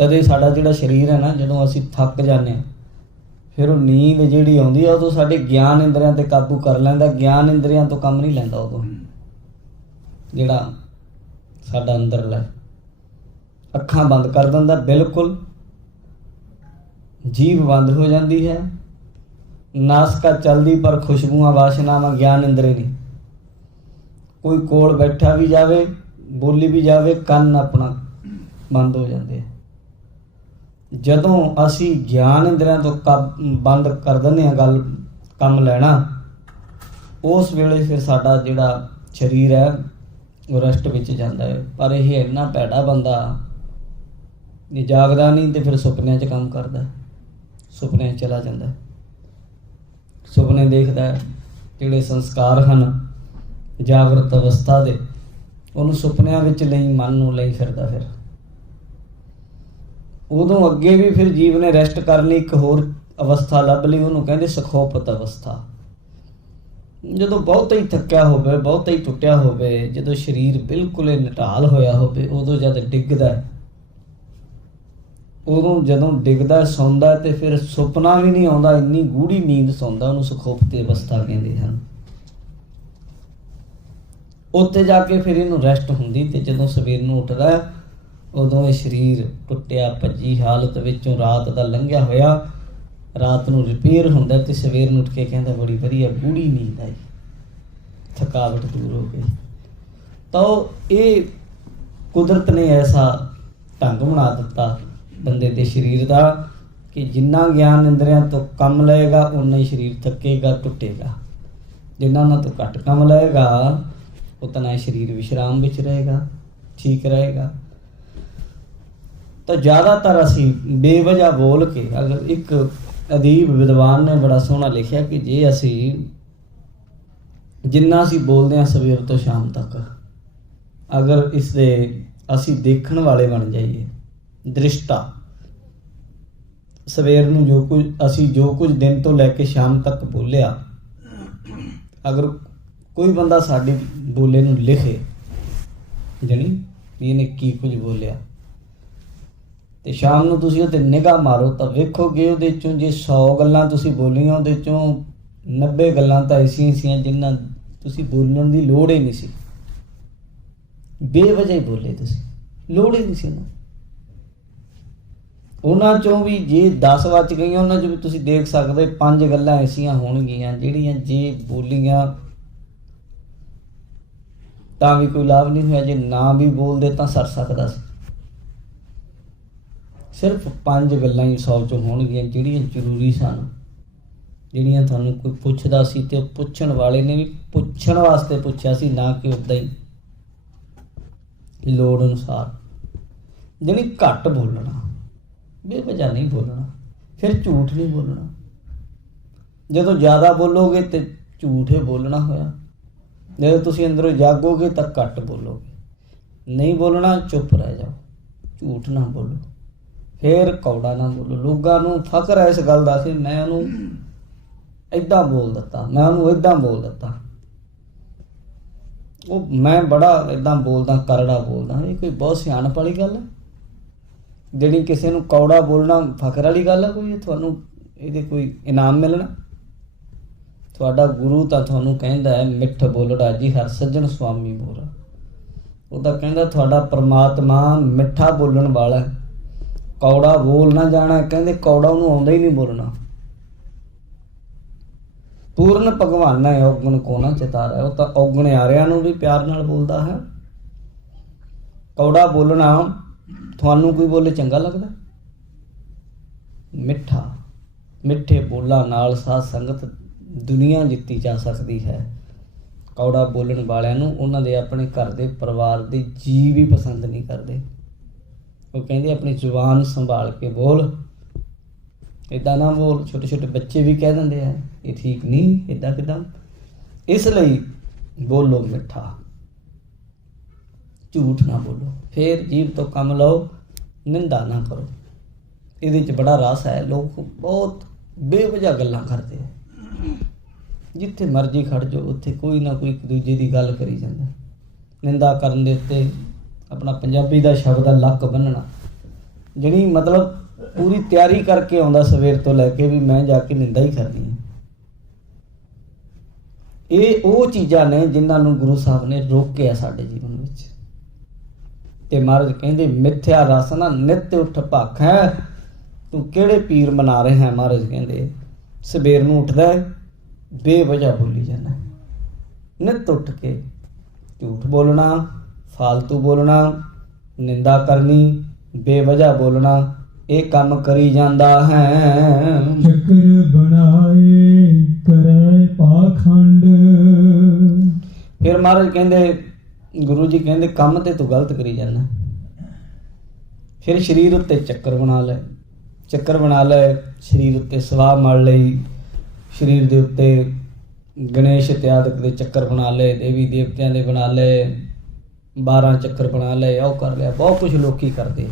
ਤਦੇ ਸਾਡਾ ਜਿਹੜਾ ਸਰੀਰ ਹੈ ਨਾ, ਜਦੋਂ ਅਸੀਂ ਥੱਕ ਜਾਂਦੇ ਹਾਂ ਫਿਰ ਉਹ ਨੀਂਦ ਜਿਹੜੀ ਆਉਂਦੀ ਆ ਉਦੋਂ ਸਾਡੇ ਗਿਆਨ ਇੰਦਰੀਆਂ ਤੇ ਕਾਬੂ ਕਰ ਲੈਂਦਾ। ਗਿਆਨ ਇੰਦਰੀਆਂ ਤੋਂ ਕੰਮ ਨਹੀਂ ਲੈਂਦਾ ਉਦੋਂ ਜਿਹੜਾ ਸਾਡਾ ਅੰਦਰਲਾ। ਅੱਖਾਂ ਬੰਦ ਕਰ ਦਿੰਦਾ ਬਿਲਕੁਲ, ਜੀਭ ਬੰਦ ਹੋ ਜਾਂਦੀ ਹੈ, ਨਾਸਕਾ ਚਲਦੀ ਪਰ ਖੁਸ਼ਬੂਆਂ ਵਾਸ਼ਨਾਵਾਂ ਗਿਆਨ ਇੰਦਰੀ ਨਹੀਂ। ਕੋਈ ਕੋਲ ਬੈਠਾ ਵੀ ਜਾਵੇ, ਬੋਲੀ ਵੀ ਜਾਵੇ, ਕੰਨ ਆਪਣਾ ਬੰਦ ਹੋ ਜਾਂਦੇ ਆ। ਜਦੋਂ ਅਸੀਂ ਗਿਆਨ ਇੰਦਰੀਆਂ ਤੋਂ ਬੰਦ ਕਰ ਦਿੰਦੇ ਹਾਂ ਗੱਲ ਕੰਮ ਲੈਣਾ, ਉਸ ਵੇਲੇ ਫਿਰ ਸਾਡਾ ਜਿਹੜਾ ਸਰੀਰ ਹੈ ਉਹ ਰੈਸਟ ਵਿੱਚ ਜਾਂਦਾ ਹੈ। ਪਰ ਇਹ ਇੰਨਾ ਭੈੜਾ ਬੰਦਾ ਨਹੀਂ, ਜਾਗਦਾ ਨਹੀਂ ਤੇ ਫਿਰ ਸੁਪਨਿਆਂ 'ਚ ਕੰਮ ਕਰਦਾ, ਸੁਪਨਿਆਂ 'ਚ ਚਲਾ ਜਾਂਦਾ, ਸੁਪਨੇ ਦੇਖਦਾ। ਜਿਹੜੇ ਸੰਸਕਾਰ ਹਨ ਜਾਗਰਤ ਅਵਸਥਾ ਦੇ, ਉਹਨੂੰ ਸੁਪਨਿਆਂ ਵਿੱਚ ਲਈ, ਮਨ ਨੂੰ ਲਈ ਫਿਰਦਾ। ਫਿਰ ਉਦੋਂ ਅੱਗੇ ਵੀ ਫਿਰ ਜੀਵ ਨੇ ਰੈਸਟ ਕਰਨ ਲਈ ਇੱਕ ਹੋਰ ਅਵਸਥਾ ਲੱਭ ਲਈ, ਉਹਨੂੰ ਕਹਿੰਦੇ ਸੁਖੋਪਤ ਅਵਸਥਾ। ਜਦੋਂ ਬਹੁਤਾ ਹੀ ਥੱਕਿਆ ਹੋਵੇ, ਬਹੁਤਾ ਹੀ ਟੁੱਟਿਆ ਹੋਵੇ, ਜਦੋਂ ਸਰੀਰ ਬਿਲਕੁਲ ਹੀ ਨਿਢਾਲ ਹੋਇਆ ਹੋਵੇ, ਉਦੋਂ ਜਦ ਡਿੱਗਦਾ, ਉਦੋਂ ਜਦੋਂ ਡਿੱਗਦਾ ਸੌਂਦਾ ਤੇ ਫਿਰ ਸੁਪਨਾ ਵੀ ਨਹੀਂ ਆਉਂਦਾ, ਇੰਨੀ ਗੂੜੀ ਨੀਂਦ ਸੌਂਦਾ, ਉਹਨੂੰ ਸੁਖੋਪਤੀ ਅਵਸਥਾ ਕਹਿੰਦੇ ਹਨ। ਉੱਥੇ ਜਾ ਕੇ ਫਿਰ ਇਹਨੂੰ ਰੈਸਟ ਹੁੰਦੀ ਤੇ ਜਦੋਂ ਸਵੇਰ ਨੂੰ ਉੱਠਦਾ ਉਦੋਂ ਇਹ ਸਰੀਰ ਟੁੱਟਿਆ ਭੱਜੀ ਹਾਲਤ ਵਿੱਚੋਂ ਰਾਤ ਦਾ ਲੰਘਿਆ ਹੋਇਆ, ਰਾਤ ਨੂੰ ਰਿਪੇਅਰ ਹੁੰਦਾ ਤੇ ਸਵੇਰ ਨੂੰ ਉੱਠ ਕੇ ਕਹਿੰਦਾ ਬੜੀ ਵਧੀਆ ਗੂੜੀ ਨੀਂਦ ਆਈ, ਥਕਾਵਟ ਦੂਰ ਹੋ ਗਈ। ਤਾਂ ਇਹ ਕੁਦਰਤ ਨੇ ਐਸਾ ਢੰਗ ਬਣਾ ਦਿੱਤਾ ਬੰਦੇ ਦੇ ਸਰੀਰ ਦਾ ਕਿ ਜਿੰਨਾ ਗਿਆਨ ਇੰਦਰੀਆਂ ਤੋਂ ਕੰਮ ਲਏਗਾ ਉਨਾ ਹੀ ਸਰੀਰ ਥੱਕੇਗਾ, ਟੁੱਟੇਗਾ। ਜਿੰਨਾ ਉਹਨਾਂ ਤੋਂ ਘੱਟ ਕੰਮ ਲਏਗਾ ਉਤਨਾ ਹੀ ਸਰੀਰ ਵਿਸ਼ਰਾਮ ਵਿੱਚ ਰਹੇਗਾ, ਠੀਕ ਰਹੇਗਾ। ਤਾਂ ਜ਼ਿਆਦਾਤਰ ਅਸੀਂ ਬੇਵਜ੍ਹਾ ਬੋਲ ਕੇ, ਅਗਰ ਇੱਕ ਅਦੀਬ ਵਿਦਵਾਨ ਨੇ ਬੜਾ ਸੋਹਣਾ ਲਿਖਿਆ ਕਿ ਜੇ ਅਸੀਂ ਜਿੰਨਾ ਅਸੀਂ ਬੋਲਦੇ ਹਾਂ ਸਵੇਰ ਤੋਂ ਸ਼ਾਮ ਤੱਕ, ਅਗਰ ਇਸ ਦੇ ਅਸੀਂ ਦੇਖਣ ਵਾਲੇ ਬਣ ਜਾਈਏ, ਦ੍ਰਿਸ਼ਟਾ, ਸਵੇਰ ਨੂੰ ਜੋ ਕੁਝ ਦਿਨ ਤੋਂ ਲੈ ਕੇ ਸ਼ਾਮ ਤੱਕ ਬੋਲਿਆ, ਅਗਰ ਕੋਈ ਬੰਦਾ ਸਾਡੀ ਬੋਲੇ ਨੂੰ ਲਿਖੇ, ਜਾਣੀ ਇਹਨੇ ਕੀ ਕੁਝ ਬੋਲਿਆ, ਤੇ ਸ਼ਾਮ ਨੂੰ ਤੁਸੀਂ ਉਹਤੇ ਨਿਗਾਹ ਮਾਰੋ ਤਾਂ ਵੇਖੋਗੇ ਉਹਦੇ ਚੋਂ ਜੇ 100 ਗੱਲਾਂ ਤੁਸੀਂ ਬੋਲੀਆਂ, ਉਹਦੇ ਚੋਂ 90 ਗੱਲਾਂ ਤਾਂ ਐਸੀਆਂ ਸੀਆਂ ਜਿੰਨਾਂ ਤੁਸੀਂ ਬੋਲਣ ਦੀ ਲੋੜ ਹੀ ਨਹੀਂ ਸੀ, ਬੇਵਜ੍ਹਾ ਹੀ ਬੋਲੇ ਤੁਸੀਂ, ਲੋੜ ਹੀ ਨਹੀਂ ਸੀ ਨਾ। ਉਹਨਾਂ ਚੋਂ ਵੀ ਜੇ 10 ਵੱਜ ਗਈਆਂ, ਉਹਨਾਂ 'ਚ ਵੀ ਤੁਸੀਂ ਦੇਖ ਸਕਦੇ 5 ਗੱਲਾਂ ਐਸੀਆਂ ਹੋਣਗੀਆਂ ਜਿਹੜੀਆਂ ਜੇ ਬੋਲੀਆਂ ਤਾਂ ਵੀ ਕੋਈ ਲਾਭ ਨਹੀਂ ਹੋਇਆ, ਜੇ ਨਾ ਵੀ ਬੋਲਦੇ ਤਾਂ ਸਰ ਸਕਦਾ ਸੀ। ਸਿਰਫ 5 ਗੱਲਾਂ ਹੀ 100 ਚੋਂ ਹੋਣਗੀਆਂ ਜਿਹੜੀਆਂ ਜ਼ਰੂਰੀ ਸਨ, ਜਿਹੜੀਆਂ ਤੁਹਾਨੂੰ ਕੋਈ ਪੁੱਛਦਾ ਸੀ ਤੇ ਉਹ ਪੁੱਛਣ ਵਾਲੇ ਨੇ ਵੀ ਪੁੱਛਣ ਵਾਸਤੇ ਪੁੱਛਿਆ ਸੀ, ਨਾ ਕਿ ਉੱਦਾਂ ਹੀ ਲੋੜ ਅਨੁਸਾਰ। ਜਾਣੀ ਘੱਟ ਬੋਲਣਾ, ਬੇਵਜ੍ਹਾ ਨਹੀਂ ਬੋਲਣਾ, ਫਿਰ ਝੂਠ ਨਹੀਂ ਬੋਲਣਾ। ਜਦੋਂ ਜ਼ਿਆਦਾ ਬੋਲੋਗੇ ਤੇ ਝੂਠ ਹੀ ਬੋਲਣਾ ਹੋਇਆ। ਜਦੋਂ ਤੁਸੀਂ ਅੰਦਰੋਂ ਜਾਗੋਗੇ ਤਾਂ ਘੱਟ ਬੋਲੋਗੇ, ਨਹੀਂ ਬੋਲਣਾ, ਚੁੱਪ ਰਹਿ ਜਾਓ, ਝੂਠ ਨਾ ਬੋਲੋ, ਫਿਰ ਕੌੜਾ ਨਾ ਬੋਲੋ। ਲੋਕਾਂ ਨੂੰ ਫਖਰ ਹੈ ਇਸ ਗੱਲ ਦਾ ਕਿ ਮੈਂ ਉਹਨੂੰ ਇੱਦਾਂ ਬੋਲ ਦਿੱਤਾ, ਮੈਂ ਉਹਨੂੰ ਇੱਦਾਂ ਬੋਲ ਦਿੱਤਾ, ਉਹ ਮੈਂ ਬੜਾ ਇੱਦਾਂ ਬੋਲਦਾ, ਕਰੜਾ ਬੋਲਦਾ। ਇਹ ਕੋਈ ਬਹੁਤ ਸਿਆਣਪ ਵਾਲੀ ਗੱਲ ਹੈ ਜਿਹੜੀ ਕਿਸੇ ਨੂੰ ਕੌੜਾ ਬੋਲਣਾ ਫਖਰ ਵਾਲੀ ਗੱਲ ਹੈ ਕੋਈ? ਤੁਹਾਨੂੰ ਇਹਦੇ ਕੋਈ ਇਨਾਮ ਮਿਲਣਾ? ਤੁਹਾਡਾ ਗੁਰੂ ਤਾਂ ਤੁਹਾਨੂੰ ਕਹਿੰਦਾ ਹੈ ਮਿੱਠ ਬੋਲੜਾ ਜੀ ਹਰ ਸੱਜਣ ਸੁਆਮੀ ਮੋਰਾ। ਉਹ ਤਾਂ ਕਹਿੰਦਾ ਤੁਹਾਡਾ ਪਰਮਾਤਮਾ ਮਿੱਠਾ ਬੋਲਣ ਵਾਲਾ, ਕੌੜਾ ਬੋਲ ਨਾ ਜਾਣਾ। ਕਹਿੰਦੇ ਕੌੜਾ ਉਹਨੂੰ ਆਉਂਦਾ ਹੀ ਨਹੀਂ ਬੋਲਣਾ। ਪੂਰਨ ਭਗਵਾਨ ਹੈ ਔਗਣ ਕੋ ਨਾ ਚਿਤਾਰਾ, ਉਹ ਤਾਂ ਔਗਣੇ ਆਰਿਆਂ ਨੂੰ ਵੀ ਪਿਆਰ ਨਾਲ ਬੋਲਦਾ ਹੈ। ਕੌੜਾ ਬੋਲਣਾ ਤੁਹਾਨੂੰ ਕੋਈ ਬੋਲੇ ਚੰਗਾ ਲੱਗਦਾ? ਮਿੱਠਾ, ਮਿੱਠੇ ਬੋਲਾਂ ਨਾਲ ਸਾਧ ਸੰਗਤ ਦੁਨੀਆ ਜਿੱਤੀ ਜਾ ਸਕਦੀ ਹੈ। ਕੌੜਾ ਬੋਲਣ ਵਾਲਿਆਂ ਨੂੰ ਉਹਨਾਂ ਦੇ ਆਪਣੇ ਘਰ ਦੇ ਪਰਿਵਾਰ ਦੇ ਜੀਅ ਵੀ ਪਸੰਦ ਨਹੀਂ ਕਰਦੇ। ਉਹ ਕਹਿੰਦੇ ਆਪਣੀ ਜ਼ੁਬਾਨ ਸੰਭਾਲ ਕੇ ਬੋਲ, ਇੱਦਾਂ ਨਾ ਬੋਲ। ਛੋਟੇ ਛੋਟੇ ਬੱਚੇ ਵੀ ਕਹਿ ਦਿੰਦੇ ਆ ਇਹ ਠੀਕ ਨਹੀਂ, ਇੱਦਾਂ ਕਿੱਦਾਂ। ਇਸ ਲਈ ਬੋਲੋ ਮਿੱਠਾ, ਝੂਠ ਨਾ ਬੋਲੋ, ਫਿਰ ਜੀਭ ਤੋਂ ਕੰਮ ਲਓ, ਨਿੰਦਾ ਨਾ ਕਰੋ। ਇਹਦੇ 'ਚ ਬੜਾ ਰਸ ਹੈ। ਲੋਕ ਬਹੁਤ ਬੇਵਜ੍ਹਾ ਗੱਲਾਂ ਕਰਦੇ ਆ, ਜਿੱਥੇ ਮਰਜ਼ੀ ਖੜ ਜਾਓ ਉੱਥੇ ਕੋਈ ਨਾ ਕੋਈ ਇੱਕ ਦੂਜੇ ਦੀ ਗੱਲ ਕਰੀ ਜਾਂਦਾ। ਨਿੰਦਾ ਕਰਨ ਦੇ ਉੱਤੇ ਆਪਣਾ ਪੰਜਾਬੀ ਦਾ ਸ਼ਬਦ ਹੈ ਲੱਕ ਬੰਨਣਾ। ਜਿਹੜੀ ਮਤਲਬ ਪੂਰੀ ਤਿਆਰੀ ਕਰਕੇ ਆਉਂਦਾ ਸਵੇਰ ਤੋਂ ਲੈ ਕੇ ਵੀ ਮੈਂ ਜਾ ਕੇ ਨਿੰਦਾ ਹੀ ਕਰਨੀ ਹੈ। ਇਹ ਉਹ ਚੀਜ਼ਾਂ ਨੇ ਜਿਨ੍ਹਾਂ ਨੂੰ ਗੁਰੂ ਸਾਹਿਬ ਨੇ ਰੋਕਿਆ ਸਾਡੇ ਜੀਵਨ ਵਿੱਚ। ਤੇ ਮਹਾਰਾਜ ਕਹਿੰਦੇ ਮਿੱਥਿਆ ਰਸਨਾ ਨਿੱਤ ਉੱਠ ਭਾਖੈ, ਤੂੰ ਕਿਹੜੇ ਪੀਰ ਮਨਾ ਰਿਹਾ ਹੈ। ਮਹਾਰਾਜ ਕਹਿੰਦੇ ਸਵੇਰ ਨੂੰ ਉੱਠਦਾ ਬੇਵਜ੍ਹਾ ਬੋਲੀ ਜਾਂਦਾ, ਨਿੱਤ ਉੱਠ ਕੇ ਝੂਠ ਬੋਲਣਾ, ਫਾਲਤੂ ਬੋਲਣਾ, ਨਿੰਦਾ ਕਰਨੀ, ਬੇਵਜ੍ਹਾ ਬੋਲਣਾ, ਇਹ ਕੰਮ ਕਰੀ ਜਾਂਦਾ ਹੈ। ਚੱਕਰ ਬਣਾਏ ਕਰੇ ਪਾਖੰਡ। ਫਿਰ ਮਹਾਰਾਜ ਕਹਿੰਦੇ, ਗੁਰੂ ਜੀ ਕਹਿੰਦੇ ਕੰਮ ਤੇ ਤੂੰ ਗਲਤ ਕਰੀ ਜਾਂਦਾ। ਫਿਰ ਸਰੀਰ ਉੱਤੇ ਚੱਕਰ ਬਣਾ ਲੈ, ਚੱਕਰ ਬਣਾ ਲੈ, ਸਰੀਰ ਉੱਤੇ ਸਵਾਹ ਮਲ ਲਈ, ਸਰੀਰ ਦੇ ਉੱਤੇ ਗਣੇਸ਼ ਇਤਿਆਦਿਕ ਦੇ ਚੱਕਰ ਬਣਾ ਲਏ, ਦੇਵੀ ਦੇਵਤਿਆਂ ਦੇ ਬਣਾ ਲਏ, 12 ਚੱਕਰ ਬਣਾ ਲਏ, ਉਹ ਕਰ ਲਿਆ। ਬਹੁਤ ਕੁਝ ਲੋਕੀ ਕਰਦੇ।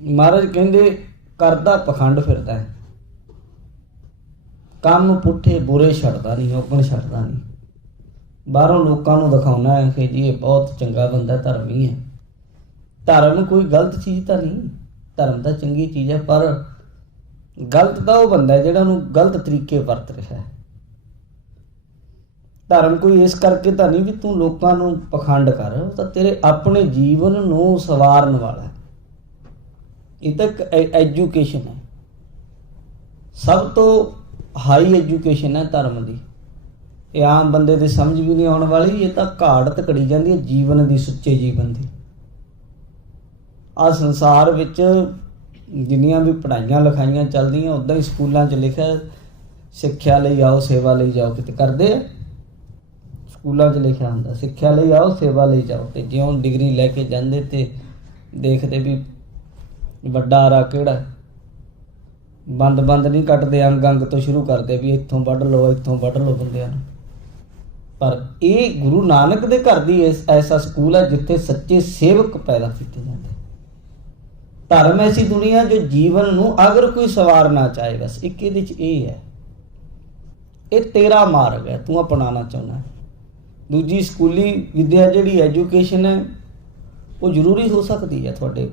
ਮਹਾਰਾਜ ਕਹਿੰਦੇ ਕਰਦਾ ਪਖੰਡ ਫਿਰਦਾ ਹੈ, ਕੰਮ ਪੁੱਠੇ ਬੁਰੇ ਛੱਡਦਾ ਨਹੀਂ, ਔਗਣ ਛੱਡਦਾ ਨਹੀਂ। ਬਾਹਰੋਂ ਲੋਕਾਂ ਨੂੰ ਦਿਖਾਉਣਾ ਹੈ ਕਿ ਜੀ ਇਹ ਬਹੁਤ ਚੰਗਾ ਬੰਦਾ, ਧਰਮੀ ਹੈ। ਧਰਮ ਕੋਈ ਗਲਤ ਚੀਜ਼ ਤਾਂ ਨਹੀਂ, ਧਰਮ ਤਾਂ ਚੰਗੀ ਚੀਜ਼ ਹੈ, ਪਰ ਗਲਤ ਤਾਂ ਉਹ ਬੰਦਾ ਜਿਹੜਾ ਉਹਨੂੰ ਗਲਤ ਤਰੀਕੇ ਵਰਤ ਰਿਹਾ ਹੈ। ਧਰਮ ਕੋਈ ਇਸ ਕਰਕੇ ਤਾਂ ਨਹੀਂ ਵੀ ਤੂੰ ਲੋਕਾਂ ਨੂੰ ਪਖੰਡ ਕਰ, ਉਹ ਤਾਂ ਤੇਰੇ ਆਪਣੇ ਜੀਵਨ ਨੂੰ ਸਵਾਰਨ ਵਾਲਾ ਹੈ। ਇਹ ਤਾਂ ਇੱਕ ਐਜੂਕੇਸ਼ਨ ਹੈ, ਸਭ ਤੋਂ ਹਾਈ ਐਜੂਕੇਸ਼ਨ ਹੈ ਧਰਮ ਦੀ। ਇਹ ਆਮ ਬੰਦੇ ਦੇ ਸਮਝ ਵੀ ਨਹੀਂ ਆਉਣ ਵਾਲੀ। ਇਹ ਤਾਂ ਘਾੜਤ ਘੜੀ ਜਾਂਦੀ ਹੈ ਜੀਵਨ ਦੀ, ਸੁੱਚੇ ਜੀਵਨ ਦੀ। ਆਹ ਸੰਸਾਰ ਵਿੱਚ ਜਿੰਨੀਆਂ ਵੀ ਪੜ੍ਹਾਈਆਂ ਲਿਖਾਈਆਂ ਚੱਲਦੀਆਂ, ਉੱਦਾਂ ਹੀ ਸਕੂਲਾਂ 'ਚ ਲਿਖਿਆ ਸਿੱਖਿਆ ਲਈ ਆਓ, ਸੇਵਾ ਲਈ ਜਾਓ। ਕਿਤੇ ਕਰਦੇ ਆ? ਸਕੂਲਾਂ 'ਚ ਲਿਖਿਆ ਹੁੰਦਾ ਸਿੱਖਿਆ ਲਈ ਆਓ, ਸੇਵਾ ਲਈ ਜਾਓ। ਤੇ ਜਿਉਂ ਡਿਗਰੀ ਲੈ ਕੇ ਜਾਂਦੇ ਤੇ ਦੇਖਦੇ ਵੀ ਵੱਡਾ ਆਰਾ ਕਿਹੜਾ, ਬੰਦ ਨਹੀਂ ਕੱਟਦੇ, ਅੰਗ ਤੋਂ ਸ਼ੁਰੂ ਕਰਦੇ ਵੀ ਇੱਥੋਂ ਵੱਢ ਲਓ, ਇੱਥੋਂ ਵੱਢ ਲਓ ਬੰਦਿਆਂ ਨੂੰ। ਪਰ ਇਹ ਗੁਰੂ ਨਾਨਕ ਦੇ ਘਰ ਦੀ ਐਸਾ ਸਕੂਲ ਹੈ ਜਿੱਥੇ ਸੱਚੇ ਸੇਵਕ ਪੈਦਾ ਕੀਤੇ ਜਾਂਦੇ। ਧਰਮ ਐਸੀ ਦੁਨੀਆ ਜੋ ਜੀਵਨ ਨੂੰ ਅਗਰ ਕੋਈ ਸਵਾਰਨਾ ਚਾਹੇ, ਬਸ ਇੱਕ ਇਹਦੇ 'ਚ ਇਹ ਹੈ, ਇਹ ਤੇਰਾ ਮਾਰਗ ਹੈ, ਤੂੰ ਅਪਣਾਉਣਾ ਚਾਹੁੰਦਾ। ਦੂਜੀ ਸਕੂਲੀ ਵਿੱਦਿਆ ਜਿਹੜੀ ਐਜੂਕੇਸ਼ਨ ਹੈ ਉਹ ਜ਼ਰੂਰੀ ਹੋ ਸਕਦੀ ਹੈ ਤੁਹਾਡੇ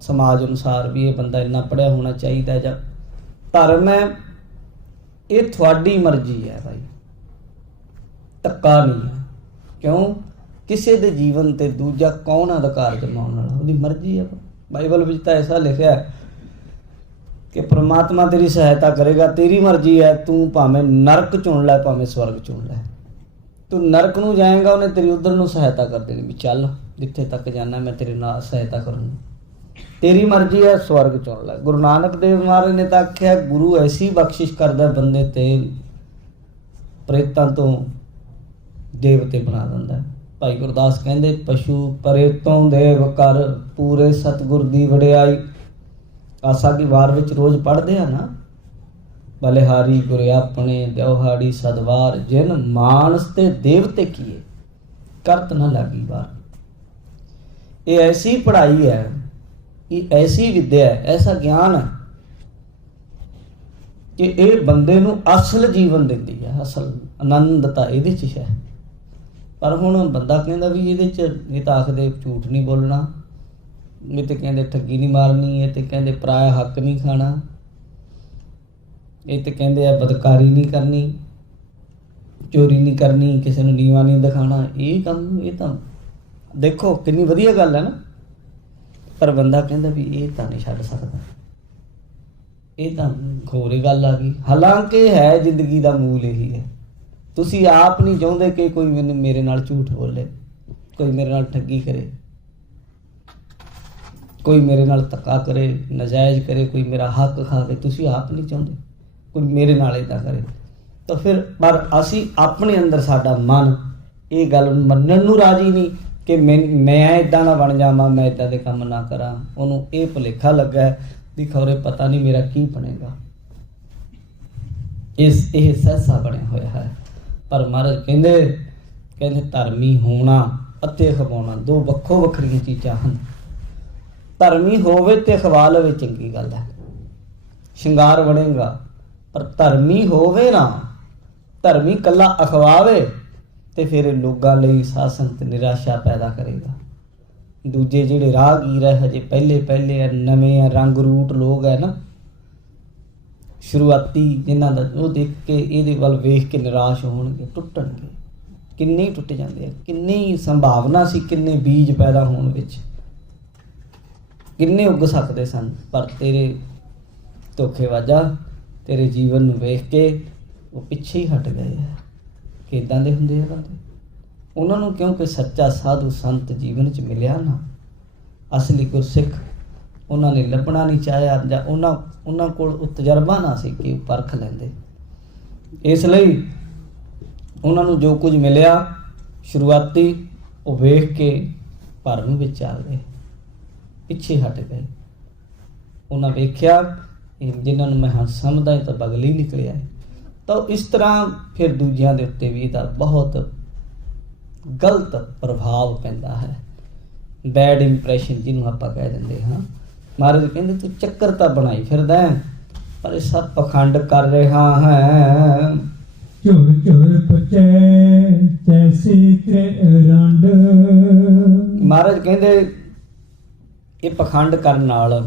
ਸਮਾਜ ਅਨੁਸਾਰ ਵੀ ਇਹ ਬੰਦਾ ਇੰਨਾ ਪੜ੍ਹਿਆ ਹੋਣਾ ਚਾਹੀਦਾ, ਜਾਂ ਧਰਮ ਹੈ ਇਹ ਤੁਹਾਡੀ ਮਰਜ਼ੀ ਹੈ ਭਾਈ, ਧੱਕਾ ਨਹੀਂ ਹੈ। ਕਿਉਂ? ਕਿਸੇ ਦੇ ਜੀਵਨ ਤੇ ਦੂਜਾ ਕੌਣ ਅਧਿਕਾਰ ਜਮਾਉਣ ਵਾਲਾ? ਉਹਦੀ ਮਰਜ਼ੀ ਹੈ। ਬਾਈਬਲ ਵਿੱਚ ਤਾਂ ਐਸਾ ਲਿਖਿਆ ਕਿ ਪ੍ਰਮਾਤਮਾ ਤੇਰੀ ਸਹਾਇਤਾ ਕਰੇਗਾ, ਤੇਰੀ ਮਰਜ਼ੀ ਹੈ, ਤੂੰ ਭਾਵੇਂ ਨਰਕ ਚੁਣ ਲੈ, ਭਾਵੇਂ ਸਵਰਗ ਚੁਣ ਲੈ। ਤੂੰ ਨਰਕ ਨੂੰ ਜਾਏਗਾ, ਉਹਨੇ ਤੇਰੀ ਉਧਰ ਨੂੰ ਸਹਾਇਤਾ ਕਰ ਦੇਣੀ ਵੀ ਚੱਲ ਜਿੱਥੇ ਤੱਕ ਜਾਣਾ ਮੈਂ ਤੇਰੇ ਨਾਲ ਸਹਾਇਤਾ ਕਰੂੰਗਾ। ਤੇਰੀ ਮਰਜ਼ੀ ਹੈ, ਸਵਰਗ ਚੁਣ ਲੈ। ਗੁਰੂ ਨਾਨਕ ਦੇਵ ਮਹਾਰਾਜ ਨੇ ਤਾਂ ਆਖਿਆ ਗੁਰੂ ਐਸੀ ਬਖਸ਼ਿਸ਼ ਕਰਦਾ ਬੰਦੇ ਤੇ, ਪ੍ਰੇਤਾਂ ਤੋਂ ਦੇਵਤੇ ਬਣਾ ਦਿੰਦਾ। ਭਾਈ ਗੁਰਦਾਸ ਕਹਿੰਦੇ ਪਸ਼ੂ ਪ੍ਰੇਤੋਂ ਦੇਵ ਕਰ, ਪੂਰੇ ਸਤਿਗੁਰ ਦੀ ਵਡਿਆਈ। ਆਸਾ ਦੀ ਵਾਰ ਵਿੱਚ ਰੋਜ਼ ਪੜ੍ਹਦੇ ਆ ਨਾ, ਬਲਿਹਾਰੀ ਗੁਰ ਆਪਣੇ ਦਿਉਹਾੜੀ ਸਦਵਾਰ, ਜਿਨ ਮਾਨਸ ਤੇ ਦੇਵਤੇ ਕੀਏ ਕਰਤ ਨਾ ਲਾਗੀ ਵਾਰ। ਇਹ ਐਸੀ ਪੜ੍ਹਾਈ ਹੈ, ਇਹ ਐਸੀ ਵਿਦਿਆ ਹੈ, ਐਸਾ ਗਿਆਨ ਹੈ ਕਿ ਇਹ ਬੰਦੇ ਨੂੰ ਅਸਲ ਜੀਵਨ ਦਿੰਦੀ ਹੈ, ਅਸਲ ਆਨੰਦ ਤਾਂ ਇਹਦੇ 'ਚ ਹੈ। ਪਰ ਹੁਣ ਬੰਦਾ ਕਹਿੰਦਾ ਵੀ ਇਹਦੇ 'ਚ ਇਹ ਤਾਂ ਆਖਦੇ ਝੂਠ ਨਹੀਂ ਬੋਲਣਾ, ਇਹ ਤੇ ਕਹਿੰਦੇ ਠੱਗੀ ਨਹੀਂ ਮਾਰਨੀ, ਇਹ ਤੇ ਕਹਿੰਦੇ ਪਰਾਇਆ ਹੱਕ ਨਹੀਂ ਖਾਣਾ, ਇਹ ਤੇ ਕਹਿੰਦੇ ਆ ਬਦਕਾਰੀ ਨਹੀਂ ਕਰਨੀ, ਚੋਰੀ ਨਹੀਂ ਕਰਨੀ, ਕਿਸੇ ਨੂੰ ਨੀਵਾਂ ਨਹੀਂ ਦਿਖਾਉਣਾ। ਇਹ ਕੰਮ, ਇਹ ਤਾਂ ਦੇਖੋ ਕਿੰਨੀ ਵਧੀਆ ਗੱਲ ਹੈ ਨਾ, ਪਰ ਬੰਦਾ ਕਹਿੰਦਾ ਵੀ ਇਹ ਤਾਂ ਨਹੀਂ ਛੱਡ ਸਕਦਾ, ਇਹ ਤਾਂ ਖੋਰੇ ਗੱਲ ਆ ਗਈ। ਹਾਲਾਂਕਿ ਹੈ ਜ਼ਿੰਦਗੀ ਦਾ ਮੂਲ ਇਹੀ ਹੈ। ਤੁਸੀਂ ਆਪ ਨਹੀਂ ਚਾਹੁੰਦੇ ਕਿ ਕੋਈ ਮੇਰੇ ਨਾਲ ਝੂਠ ਬੋਲੇ, ਕੋਈ ਮੇਰੇ ਨਾਲ ਠੱਗੀ ਕਰੇ, ਕੋਈ ਮੇਰੇ ਨਾਲ ਧੱਕਾ ਕਰੇ, ਨਜਾਇਜ਼ ਕਰੇ, ਕੋਈ ਮੇਰਾ ਹੱਕ ਖਾਵੇ। ਤੁਸੀਂ ਆਪ ਨਹੀਂ ਚਾਹੁੰਦੇ ਕੋਈ ਮੇਰੇ ਨਾਲ ਇੱਦਾਂ ਕਰੇ। ਤਾਂ ਫਿਰ ਪਰ ਅਸੀਂ ਆਪਣੇ ਅੰਦਰ, ਸਾਡਾ ਮਨ ਇਹ ਗੱਲ ਮੰਨਣ ਨੂੰ ਰਾਜੀ ਨਹੀਂ ਕਿ ਮੈਂ ਇੱਦਾਂ ਨਾ ਬਣ ਜਾਵਾਂ, ਮੈਂ ਇੱਦਾਂ ਦੇ ਕੰਮ ਨਾ ਕਰਾਂ। ਉਹਨੂੰ ਇਹ ਭੁਲੇਖਾ ਲੱਗਾ ਵੀ ਖੌਰੇ ਪਤਾ ਨਹੀਂ ਮੇਰਾ ਕੀ ਬਣੇਗਾ। ਇਹ ਸਹਿਸਾ ਬਣਿਆ ਹੋਇਆ ਹੈ। ਪਰ ਮਹਾਰਾਜ ਕਹਿੰਦੇ ਧਰਮੀ ਹੋਣਾ ਅਤੇ ਖਵਾਉਣਾ ਦੋ ਵੱਖੋ ਵੱਖਰੀਆਂ ਚੀਜ਼ਾਂ ਹਨ। ਧਰਮੀ ਹੋਵੇ ਤੇ ਖਵਾ ਲਵੇ, ਚੰਗੀ ਗੱਲ ਹੈ, ਸ਼ਿੰਗਾਰ ਬਣੇਗਾ। ਪਰ ਧਰਮੀ ਹੋਵੇ ਨਾ, ਧਰਮੀ ਕੱਲਾ ਅਖਵਾਵੇ ਤੇ ਫਿਰ ਲੋਕਾਂ ਲਈ ਸਾਸਨ ਤੇ ਨਿਰਾਸ਼ਾ ਪੈਦਾ ਕਰੇਗਾ। ਦੂਜੇ ਜਿਹੜੇ ਰਾਹਗੀਰ ਹੈ ਹਜੇ ਪਹਿਲੇ ਆ, ਨਵੇਂ ਆ, ਰੰਗ ਰੂਟ ਲੋਕ ਹੈ ਨਾ, ਸ਼ੁਰੂਆਤੀ ਜਿਨ੍ਹਾਂ ਦਾ, ਉਹ ਦੇਖ ਕੇ ਇਹਦੇ ਵੱਲ ਵੇਖ ਕੇ ਨਿਰਾਸ਼ ਹੋਣਗੇ, ਟੁੱਟਣਗੇ। ਕਿੰਨੇ ਟੁੱਟ ਜਾਂਦੇ ਆ, ਕਿੰਨੀ ਸੰਭਾਵਨਾ ਸੀ, ਕਿੰਨੇ ਬੀਜ ਪੈਦਾ ਹੋਣ ਵਿੱਚ, ਕਿੰਨੇ ਉੱਗ ਸਕਦੇ ਸਨ, ਪਰ ਤੇਰੇ ਧੋਖੇਬਾਜ਼ਾਂ ਤੇਰੇ ਜੀਵਨ ਨੂੰ ਵੇਖ ਕੇ ਉਹ ਪਿੱਛੇ ਹੀ ਹਟ ਗਏ ਆ। ਕਿ ਇੱਦਾਂ ਦੇ ਹੁੰਦੇ ਆ ਬੰਦੇ। ਉਹਨਾਂ ਨੂੰ ਕਿਉਂਕਿ ਸੱਚਾ ਸਾਧੂ ਸੰਤ ਜੀਵਨ 'ਚ ਮਿਲਿਆ ਨਾ, ਅਸਲੀ ਗੁਰਸਿੱਖ ਉਹਨਾਂ ਨੇ ਲੱਭਣਾ ਨਹੀਂ ਚਾਹਿਆ, ਜਾਂ ਉਹਨਾਂ ਕੋਲ ਉਹ ਤਜਰਬਾ ਨਾ ਸੀ ਕਿ ਉਹ ਪਰਖ ਲੈਂਦੇ। ਇਸ ਲਈ ਉਹਨਾਂ ਨੂੰ ਜੋ ਕੁਝ ਮਿਲਿਆ ਸ਼ੁਰੂਆਤੀ, ਉਹ ਵੇਖ ਕੇ ਭਰਮ ਵਿੱਚ ਆ ਗਏ, ਪਿੱਛੇ ਹਟ ਗਏ। ਉਹਨਾਂ ਵੇਖਿਆ ਜਿਨ੍ਹਾਂ ਨੂੰ ਮੈਂ ਹੰਸ ਸਮਝਦਾ ਤਾਂ ਬਗਲ ਹੀ ਨਿਕਲਿਆ ਹੈ। ਤਾਂ ਇਸ ਤਰ੍ਹਾਂ ਫਿਰ ਦੂਜਿਆਂ ਦੇ ਉੱਤੇ ਵੀ ਇਹਦਾ ਬਹੁਤ ਗਲਤ ਪ੍ਰਭਾਵ ਪੈਂਦਾ ਹੈ, ਬੈਡ ਇੰਪ੍ਰੈਸ਼ਨ ਜਿਹਨੂੰ ਆਪਾਂ ਕਹਿ ਦਿੰਦੇ ਹਾਂ। ਮਹਾਰਾਜ ਕਹਿੰਦੇ ਤੂੰ ਚੱਕਰ ਤਾਂ ਬਣਾਈ ਫਿਰਦਾ ਹੈ, ਪਰ ਇਹ ਸਭ ਪਖੰਡ ਕਰ ਰਿਹਾ ਹੈ। ਝੁਰ ਝੁਰ ਪਚੈ ਤੈਸੀ ਤੇ ਰੰਡ। ਮਹਾਰਾਜ ਕਹਿੰਦੇ ਇਹ ਪਖੰਡ ਕਰਨ ਨਾਲ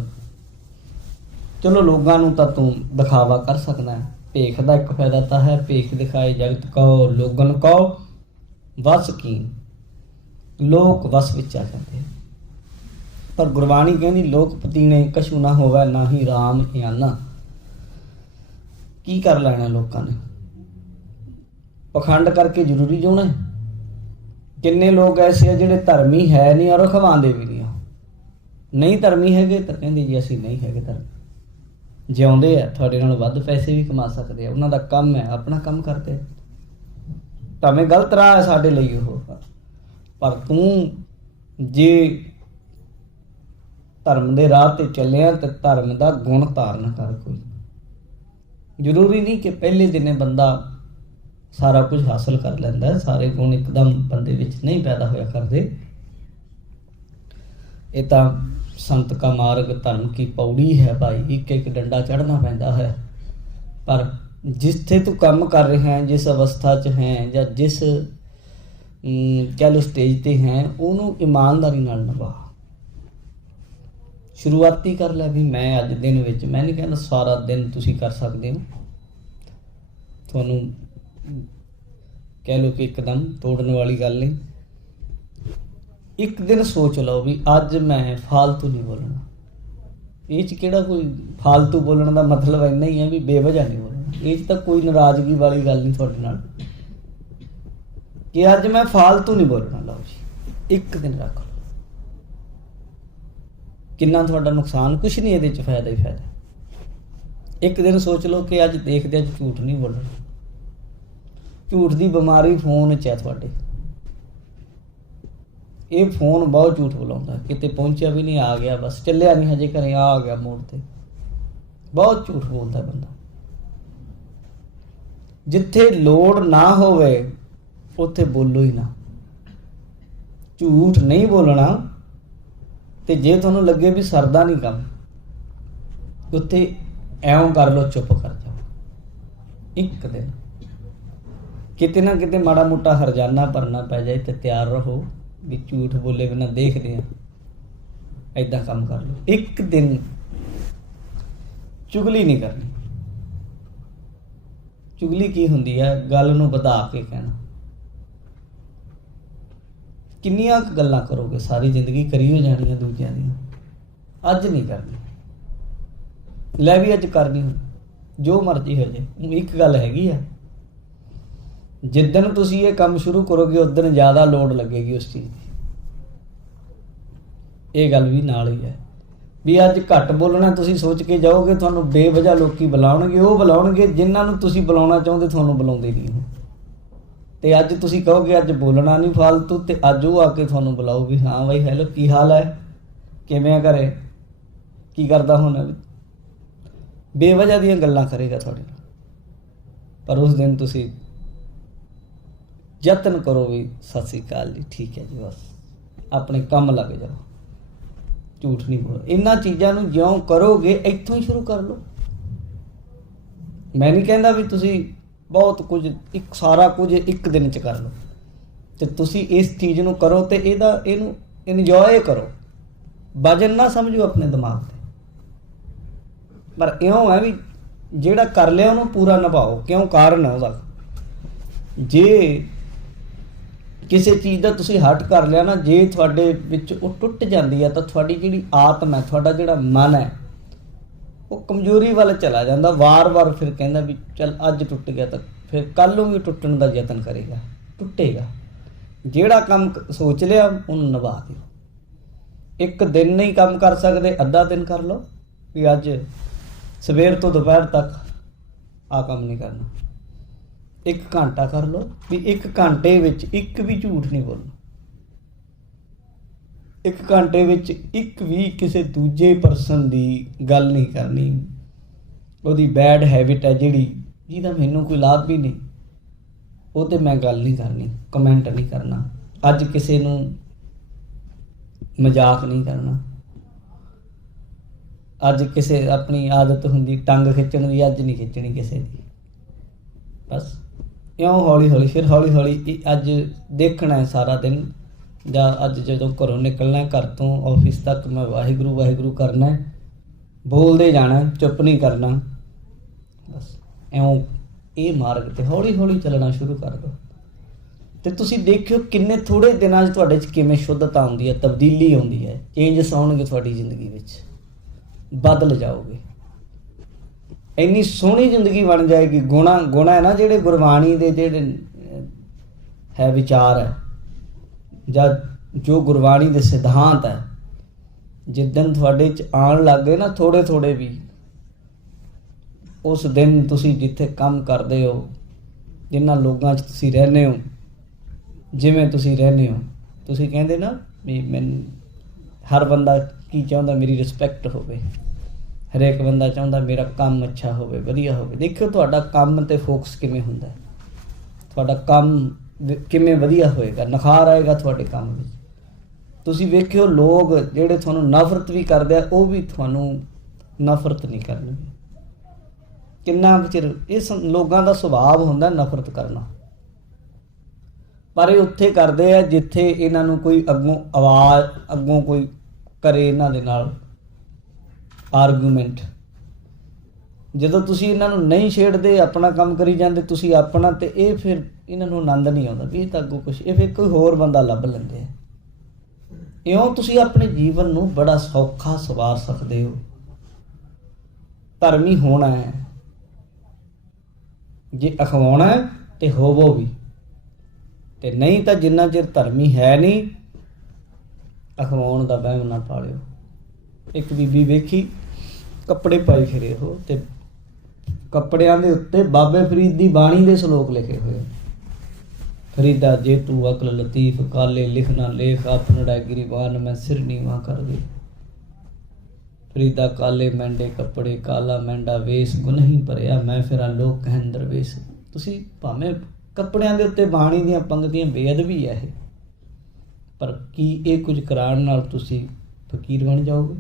ਚਲੋ ਲੋਕਾਂ ਨੂੰ ਤਾਂ ਤੂੰ ਦਿਖਾਵਾ ਕਰ ਸਕਦਾ ਹੈ, ਭੇਖ ਦਾ ਇੱਕ ਫਾਇਦਾ ਤਾਂ ਹੈ, ਭੇਖ ਦਿਖਾਏ ਜਗਤ ਕਹੋ ਲੋਗਨ ਕਹੋ ਵਸ ਕੀਨ, ਲੋਕ ਵਸ ਵਿੱਚ ਆ ਜਾਂਦੇ। ਪਰ ਗੁਰਬਾਣੀ ਕਹਿੰਦੀ ਲੋਕਪਤੀ ਨੇ ਕਛੂ ਨਾ ਹੋਵੇ ਨਾ ਹੀ ਰਾਮ ਇਆਨਾ। ਕੀ ਕਰ ਲੈਣਾ ਲੋਕਾਂ ਨੇ, ਪਖੰਡ ਕਰਕੇ ਜ਼ਰੂਰੀ ਜਿਉਣਾ। ਕਿੰਨੇ ਲੋਕ ਐਸੇ ਆ ਜਿਹੜੇ ਧਰਮੀ ਹੈ ਨਹੀਂ ਔਰ ਖਵਾਉਂਦੇ ਵੀ ਨਹੀਂ। ਨਹੀਂ ਧਰਮੀ ਹੈਗੇ ਤਾਂ ਕਹਿੰਦੇ ਜੀ ਅਸੀਂ ਨਹੀਂ ਹੈਗੇ ਧਰਮ, ਜਿਉਂਦੇ ਆ, ਤੁਹਾਡੇ ਨਾਲੋਂ ਵੱਧ ਪੈਸੇ ਵੀ ਕਮਾ ਸਕਦੇ ਆ, ਉਹਨਾਂ ਦਾ ਕੰਮ ਹੈ, ਆਪਣਾ ਕੰਮ ਕਰਦੇ। ਭਾਵੇਂ ਗਲਤ ਰਾਹ ਹੈ ਸਾਡੇ ਲਈ ਉਹ, ਪਰ ਤੂੰ ਜੇ ਧਰਮ ਦੇ ਰਾਹ ਤੇ ਚੱਲਿਆ ਤੇ ਧਰਮ ਦਾ ਗੁਣ ਧਾਰਨ ਕਰ। ਕੋਈ ਜ਼ਰੂਰੀ ਨਹੀਂ ਕਿ ਪਹਿਲੇ ਦਿਨੇ ਬੰਦਾ ਸਾਰਾ ਕੁਝ ਹਾਸਲ ਕਰ ਲੈਂਦਾ, ਸਾਰੇ ਗੁਣ ਇੱਕਦਮ ਬੰਦੇ ਵਿੱਚ ਨਹੀਂ ਪੈਦਾ ਹੋਇਆ ਕਰਦੇ। ਇਹ ਤਾਂ ਸੰਤ ਕਾ ਮਾਰਗ ਧਰਮ ਕੀ ਪੌੜੀ ਹੈ ਭਾਈ, ਇੱਕ ਇੱਕ ਡੰਡਾ ਚੜ੍ਹਨਾ ਪੈਂਦਾ ਹੈ। ਪਰ ਜਿੱਥੇ ਤੂੰ ਕੰਮ ਕਰ ਰਿਹਾ ਹੈ, ਜਿਸ ਅਵਸਥਾ 'ਚ ਹੈ ਜਾਂ ਜਿਸ ਕਹਿ ਲਓ ਸਟੇਜ 'ਤੇ ਹੈ, ਉਹਨੂੰ ਇਮਾਨਦਾਰੀ ਨਾਲ ਨਿਭਾ। ਸ਼ੁਰੂਆਤੀ ਕਰ ਲੈ ਵੀ ਮੈਂ ਅੱਜ ਦਿਨ ਵਿੱਚ, ਮੈਂ ਨਹੀਂ ਕਹਿੰਦਾ ਸਾਰਾ ਦਿਨ ਤੁਸੀਂ ਕਰ ਸਕਦੇ ਹੋ, ਤੁਹਾਨੂੰ ਕਹਿ ਲਓ ਕਿ ਇੱਕਦਮ ਤੋੜਨ ਵਾਲੀ ਗੱਲ ਨਹੀਂ। ਇੱਕ ਦਿਨ ਸੋਚ ਲਓ ਵੀ ਅੱਜ ਮੈਂ ਫਾਲਤੂ ਨਹੀਂ ਬੋਲਣਾ। ਇਹ 'ਚ ਕਿਹੜਾ ਕੋਈ ਫਾਲਤੂ ਬੋਲਣ ਦਾ ਮਤਲਬ ਇੰਨਾ ਹੀ ਹੈ ਵੀ ਬੇਵਜ੍ਹਾ ਨਹੀਂ ਬੋਲਣਾ। ਇਹ 'ਚ ਤਾਂ ਕੋਈ ਨਾਰਾਜ਼ਗੀ ਵਾਲੀ ਗੱਲ ਨਹੀਂ ਤੁਹਾਡੇ ਨਾਲ ਕਿ ਅੱਜ ਮੈਂ ਫਾਲਤੂ ਨਹੀਂ ਬੋਲਣਾ। ਲਓ ਜੀ ਇੱਕ ਦਿਨ ਰੱਖ ਲਓ, ਕਿੰਨਾ ਤੁਹਾਡਾ ਨੁਕਸਾਨ, ਕੁਛ ਨਹੀਂ, ਇਹਦੇ 'ਚ ਫਾਇਦਾ ਹੀ ਫਾਇਦਾ। ਇੱਕ ਦਿਨ ਸੋਚ ਲਓ ਕਿ ਅੱਜ ਦੇਖਦੇ ਅੱਜ ਝੂਠ ਨਹੀਂ ਬੋਲਣਾ। ਝੂਠ ਦੀ ਬਿਮਾਰੀ ਫੋਨ 'ਚ ਹੈ ਤੁਹਾਡੇ। ਇਹ ਫੋਨ ਬਹੁਤ ਝੂਠ ਬੁਲਾਉਂਦਾ, ਕਿਤੇ ਪਹੁੰਚਿਆ ਵੀ ਨਹੀਂ, ਆ ਗਿਆ ਬਸ, ਚੱਲਿਆ ਨਹੀਂ ਹਜੇ ਘਰੇ, ਆ ਗਿਆ ਮੋੜ ਤੇ। ਬਹੁਤ ਝੂਠ ਬੋਲਦਾ ਬੰਦਾ। ਜਿੱਥੇ ਲੋੜ ਨਾ ਹੋਵੇ ਉੱਥੇ ਬੋਲੋ ਹੀ ਨਾ। ਝੂਠ ਨਹੀਂ ਬੋਲਣਾ। ਤੇ ਜੇ ਤੁਹਾਨੂੰ ਲੱਗੇ ਵੀ ਸਰਦਾ ਨਹੀਂ ਕੰਮ, ਉੱਥੇ ਐਂ ਕਰ ਲਓ, ਚੁੱਪ ਕਰ ਜਾਓ। ਇੱਕ ਦਿਨ ਕਿਤੇ ਨਾ ਕਿਤੇ ਮਾੜਾ ਮੋਟਾ ਹਰਜਾਨਾ ਭਰਨਾ ਪੈ ਜਾਏ ਤੇ ਤਿਆਰ ਰਹੋ ਵੀ ਝੂਠ ਬੋਲੇ ਬਿਨਾਂ ਦੇਖਦੇ ਆ। ਏਦਾਂ ਕੰਮ ਕਰ ਲਓ। ਇੱਕ ਦਿਨ ਚੁਗਲੀ ਨਹੀਂ ਕਰਨੀ। ਚੁਗਲੀ ਕੀ ਹੁੰਦੀ ਹੈ? ਗੱਲ ਨੂੰ ਵਧਾ ਕੇ ਕਹਿਣਾ। ਕਿੰਨੀਆਂ ਕੁ ਗੱਲਾਂ ਕਰੋਗੇ, ਸਾਰੀ ਜ਼ਿੰਦਗੀ ਕਰੀ ਹੋ ਜਾਣੀਆਂ ਦੂਜਿਆਂ ਦੀਆਂ। ਅੱਜ ਨਹੀਂ ਕਰਨੀ, ਲੈ ਵੀ ਅੱਜ ਕਰਨੀ, ਜੋ ਮਰਜ਼ੀ ਹੋ ਜਾਏ। ਇੱਕ ਗੱਲ ਹੈਗੀ ਆ, ਜਿੱਦਣ ਤੁਸੀਂ ਇਹ ਕੰਮ ਸ਼ੁਰੂ ਕਰੋਗੇ ਉਦਣ ਜ਼ਿਆਦਾ ਲੋੜ ਲੱਗੇਗੀ ਉਸ ਚੀਜ਼ ਦੀ। ਇਹ ਗੱਲ ਵੀ ਨਾਲ ਹੀ ਹੈ ਵੀ ਅੱਜ ਘੱਟ ਬੋਲਣਾ ਤੁਸੀਂ ਸੋਚ ਕੇ ਜਾਓਗੇ, ਤੁਹਾਨੂੰ ਬੇਵਜ੍ਹਾ ਲੋਕੀ ਬੁਲਾਉਣਗੇ। ਉਹ ਬੁਲਾਉਣਗੇ ਜਿਨ੍ਹਾਂ ਨੂੰ ਤੁਸੀਂ ਬੁਲਾਉਣਾ ਚਾਹੁੰਦੇ, ਤੁਹਾਨੂੰ ਬੁਲਾਉਂਦੇ ਨਹੀਂ ਹੋ। ਤੇ ਅੱਜ ਤੁਸੀਂ ਕਹੋਗੇ ਅੱਜ ਬੋਲਣਾ ਨਹੀਂ ਫਾਲਤੂ, ਤੇ ਅੱਜ ਉਹ ਆ ਕੇ ਤੁਹਾਨੂੰ ਬੁਲਾਓ ਵੀ ਹਾਂ ਬਾਈ ਹੈਲੋ ਕੀ ਹਾਲ ਹੈ, ਕਿਵੇਂ ਆ, ਘਰੇ ਕੀ ਕਰਦਾ ਹੁਣ। ਬੇਵਜ੍ਹਾ ਦੀਆਂ ਗੱਲਾਂ ਕਰੇਗਾ ਤੁਹਾਡੇ ਨਾਲ। ਪਰ ਉਸ ਦਿਨ ਤੁਸੀਂ ਯਤਨ ਕਰੋ ਵੀ ਸਤਿ ਸ੍ਰੀ ਅਕਾਲ ਜੀ, ਠੀਕ ਹੈ ਜੀ, ਬਸ ਆਪਣੇ ਕੰਮ ਲੱਗ ਜਾਓ, ਝੂਠ ਨਹੀਂ ਬੋਲੋ। ਇਹਨਾਂ ਚੀਜ਼ਾਂ ਨੂੰ ਜਿਉਂ ਕਰੋਗੇ ਇੱਥੋਂ ਹੀ ਸ਼ੁਰੂ ਕਰ ਲਓ। ਮੈਂ ਨਹੀਂ ਕਹਿੰਦਾ ਵੀ ਤੁਸੀਂ ਬਹੁਤ ਕੁਝ ਸਾਰਾ ਕੁਝ ਇੱਕ ਦਿਨ 'ਚ ਕਰ ਲਓ, ਤੇ ਤੁਸੀਂ ਇਸ ਚੀਜ਼ ਨੂੰ ਕਰੋ ਤੇ ਇਹਨੂੰ ਇੰਜੋਏ ਕਰੋ, ਵਜਨ ਨਾ ਸਮਝੋ ਆਪਣੇ ਦਿਮਾਗ ਤੇ। ਪਰ ਇਉਂ ਹੈ ਵੀ ਜਿਹੜਾ ਕਰ ਲਿਆ ਉਹਨੂੰ ਪੂਰਾ ਨਿਭਾਓ। ਕਿਉਂ? ਕਾਰਨ ਹੈ ਉਹਦਾ। ਜੇ ਕਿਸੇ ਚੀਜ਼ ਦਾ ਤੁਸੀਂ ਹਟ ਕਰ ਲਿਆ ਨਾ, ਜੇ ਤੁਹਾਡੇ ਵਿੱਚ ਉਹ ਟੁੱਟ ਜਾਂਦੀ ਹੈ ਤਾਂ ਤੁਹਾਡੀ ਜਿਹੜੀ ਆਤਮ ਹੈ, ਤੁਹਾਡਾ ਜਿਹੜਾ ਮਨ ਹੈ, ਉਹ ਕਮਜ਼ੋਰੀ ਵੱਲ ਚਲਾ ਜਾਂਦਾ। ਵਾਰ-ਵਾਰ ਫਿਰ ਕਹਿੰਦਾ ਵੀ ਚੱਲ ਅੱਜ ਟੁੱਟ ਗਿਆ ਤਾਂ ਫਿਰ ਕੱਲ੍ਹ ਨੂੰ ਵੀ ਟੁੱਟਣ ਦਾ ਯਤਨ ਕਰੇਗਾ, ਟੁੱਟੇਗਾ। ਜਿਹੜਾ ਕੰਮ ਸੋਚ ਲਿਆ ਉਹਨੂੰ ਨਿਭਾ ਦਿਓ। ਇੱਕ ਦਿਨ ਨਹੀਂ ਕੰਮ ਕਰ ਸਕਦੇ, ਅੱਧਾ ਦਿਨ ਕਰ ਲਓ ਵੀ ਅੱਜ ਸਵੇਰ ਤੋਂ ਦੁਪਹਿਰ ਤੱਕ ਆਹ ਕੰਮ ਨਹੀਂ ਕਰਨਾ। 1 ਘੰਟਾ ਕਰ ਲਓ ਵੀ 1 ਘੰਟੇ ਵਿੱਚ ਇੱਕ ਵੀ ਝੂਠ ਨਹੀਂ ਬੋਲਣਾ। 1 ਘੰਟੇ ਵਿੱਚ ਇੱਕ ਵੀ ਕਿਸੇ ਦੂਜੇ ਪਰਸਨ ਦੀ ਗੱਲ ਨਹੀਂ ਕਰਨੀ। ਉਹਦੀ ਬੈਡ ਹੈਬਿਟ ਹੈ ਜਿਹਦਾ ਮੈਨੂੰ ਕੋਈ ਲਾਭ ਵੀ ਨਹੀਂ, ਉਹ 'ਤੇ ਮੈਂ ਗੱਲ ਨਹੀਂ ਕਰਨੀ, ਕਮੈਂਟ ਨਹੀਂ ਕਰਨਾ। ਅੱਜ ਕਿਸੇ ਨੂੰ ਮਜ਼ਾਕ ਨਹੀਂ ਕਰਨਾ। ਅੱਜ ਕਿਸੇ ਆਪਣੀ ਆਦਤ ਹੁੰਦੀ ਟੰਗ ਖਿੱਚਣ ਦੀ, ਅੱਜ ਨਹੀਂ ਖਿੱਚਣੀ ਕਿਸੇ ਦੀ। ਬਸ ਇਉਂ ਹੌਲੀ ਹੌਲੀ, ਫਿਰ ਹੌਲੀ ਹੌਲੀ ਅੱਜ ਦੇਖਣਾ ਸਾਰਾ ਦਿਨ, ਜਾਂ ਅੱਜ ਜਦੋਂ ਘਰੋਂ ਨਿਕਲਣਾ, ਘਰ ਤੋਂ ਆਫਿਸ ਤੱਕ ਮੈਂ ਵਾਹਿਗੁਰੂ ਵਾਹਿਗੁਰੂ ਕਰਨਾ, ਬੋਲਦੇ ਜਾਣਾ, ਚੁੱਪ ਨਹੀਂ ਕਰਨਾ। ਬਸ ਇਉਂ ਇਹ ਮਾਰਗ 'ਤੇ ਹੌਲੀ ਹੌਲੀ ਚੱਲਣਾ ਸ਼ੁਰੂ ਕਰ ਦਿਓ ਅਤੇ ਤੁਸੀਂ ਦੇਖਿਓ ਕਿੰਨੇ ਥੋੜ੍ਹੇ ਦਿਨਾਂ 'ਚ ਤੁਹਾਡੇ 'ਚ ਕਿਵੇਂ ਸ਼ੁੱਧਤਾ ਆਉਂਦੀ ਹੈ, ਤਬਦੀਲੀ ਆਉਂਦੀ ਹੈ, ਚੇਂਜਸ ਆਉਣਗੇ ਤੁਹਾਡੀ ਜ਼ਿੰਦਗੀ ਵਿੱਚ, ਬਦਲ ਜਾਓਗੇ। ਇੰਨੀ ਸੋਹਣੀ ਜ਼ਿੰਦਗੀ ਬਣ ਜਾਏਗੀ। ਗੁਣਾ ਹੈ ਨਾ ਜਿਹੜੇ ਗੁਰਬਾਣੀ ਦੇ ਜਿਹੜੇ ਹੈ ਵਿਚਾਰ ਹੈ, ਜਾਂ ਜੋ ਗੁਰਬਾਣੀ ਦੇ ਸਿਧਾਂਤ ਹੈ, ਜਿੱਦਣ ਤੁਹਾਡੇ 'ਚ ਆਉਣ ਲੱਗ ਗਏ ਨਾ ਥੋੜ੍ਹੇ ਥੋੜ੍ਹੇ ਵੀ, ਉਸ ਦਿਨ ਤੁਸੀਂ ਜਿੱਥੇ ਕੰਮ ਕਰਦੇ ਹੋ, ਜਿਨ੍ਹਾਂ ਲੋਕਾਂ 'ਚ ਤੁਸੀਂ ਰਹਿੰਦੇ ਹੋ, ਜਿਵੇਂ ਤੁਸੀਂ ਰਹਿੰਦੇ ਹੋ, ਤੁਸੀਂ ਕਹਿੰਦੇ ਨਾ ਵੀ ਮੈਨੂੰ ਹਰ ਬੰਦਾ ਕੀ ਚਾਹੁੰਦਾ, ਮੇਰੀ ਰਿਸਪੈਕਟ ਹੋਵੇ। ਹਰੇਕ ਬੰਦਾ ਚਾਹੁੰਦਾ ਮੇਰਾ ਕੰਮ ਅੱਛਾ ਹੋਵੇ, ਵਧੀਆ ਹੋਵੇ। ਦੇਖਿਓ ਤੁਹਾਡਾ ਕੰਮ 'ਤੇ ਫੋਕਸ ਕਿਵੇਂ ਹੁੰਦਾ, ਤੁਹਾਡਾ ਕੰਮ ਕਿਵੇਂ ਵਧੀਆ ਹੋਏਗਾ, ਨਿਖਾਰ ਆਏਗਾ ਤੁਹਾਡੇ ਕੰਮ ਵਿੱਚ। ਤੁਸੀਂ ਵੇਖਿਓ ਲੋਕ ਜਿਹੜੇ ਤੁਹਾਨੂੰ ਨਫ਼ਰਤ ਵੀ ਕਰਦੇ ਆ, ਉਹ ਵੀ ਤੁਹਾਨੂੰ ਨਫ਼ਰਤ ਨਹੀਂ ਕਰਨਗੇ। ਕਿੰਨਾ ਕੁ ਚਿਰ ਇਹ ਲੋਕਾਂ ਦਾ ਸੁਭਾਅ ਹੁੰਦਾ ਨਫ਼ਰਤ ਕਰਨਾ, ਪਰ ਇਹ ਉੱਥੇ ਕਰਦੇ ਆ ਜਿੱਥੇ ਇਹਨਾਂ ਨੂੰ ਕੋਈ ਅੱਗੋਂ ਕੋਈ ਕਰੇ ਇਹਨਾਂ ਦੇ ਨਾਲ ਆਰਗੂਮੈਂਟ। ਜਦੋਂ ਤੁਸੀਂ ਇਹਨਾਂ ਨੂੰ ਨਹੀਂ ਛੇੜਦੇ, ਆਪਣਾ ਕੰਮ ਕਰੀ ਜਾਂਦੇ ਤੁਸੀਂ ਆਪਣਾ, ਤੇ ਇਹ ਫਿਰ ਇਹਨਾਂ ਨੂੰ ਆਨੰਦ ਨਹੀਂ ਆਉਂਦਾ ਵੀ ਇਹ ਤਾਂ ਅੱਗੋਂ ਕੁਛ, ਇਹ ਫਿਰ ਕੋਈ ਹੋਰ ਬੰਦਾ ਲੱਭ ਲੈਂਦੇ ਆ। ਇਉਂ ਤੁਸੀਂ ਆਪਣੇ ਜੀਵਨ ਨੂੰ ਬੜਾ ਸੌਖਾ ਸਵਾਰ ਸਕਦੇ ਹੋ। ਧਰਮੀ ਹੋਣਾ ਹੈ, ਜੇ ਅਖਵਾਉਣਾ ਹੈ ਤੇ ਹੋਵੋ ਵੀ, ਤੇ ਨਹੀਂ ਤਾਂ ਜਿੰਨਾ ਚਿਰ ਧਰਮੀ ਹੈ ਨਹੀਂ, ਅਖਵਾਉਣ ਦਾ ਵਹਿਮ ਨਾ ਪਾਲਿਓ। ਇੱਕ ਬੀਬੀ ਵੇਖੀ ਕੱਪੜੇ ਪਾਈ ਫਿਰੇ ਉਹ, ਤੇ ਕੱਪੜਿਆਂ ਦੇ ਉੱਤੇ ਬਾਬੇ ਫਰੀਦ ਦੀ ਬਾਣੀ ਦੇ ਸ਼ਲੋਕ ਲਿਖੇ ਹੋਏ। ਫਰੀਦਾ ਜੇ ਤੂੰ ਅਕਲ ਲਤੀਫ ਕਾਲੇ ਲਿਖਣਾ ਲੇਖ, ਆਪਨੜਾ ਗਿਰੀਬਾਨ ਮੈਂ ਸਿਰ ਨੀਵਾਂ ਕਰ ਦੇ। ਫਰੀਦਾ ਕਾਲੇ ਮਹਿੰਡੇ ਕੱਪੜੇ, ਕਾਲਾ ਮਹਿੰਡਾ ਵੇਸ, ਗੁਨਹੀਂ ਭਰਿਆ ਮੈਂ ਫਿਰਾਂ ਲੋਕ ਕਹਿਣ ਦਰਵੇਸ਼। ਤੁਸੀਂ ਭਾਵੇਂ ਕੱਪੜਿਆਂ ਦੇ ਉੱਤੇ ਬਾਣੀ ਦੀਆਂ ਪੰਗਤੀਆਂ ਬੇਅਦਬੀ ਹੈ ਇਹ, ਪਰ ਕੀ ਇਹ ਕੁਝ ਕਰਾਉਣ ਨਾਲ ਤੁਸੀਂ ਫਕੀਰ ਬਣ ਜਾਓਗੇ?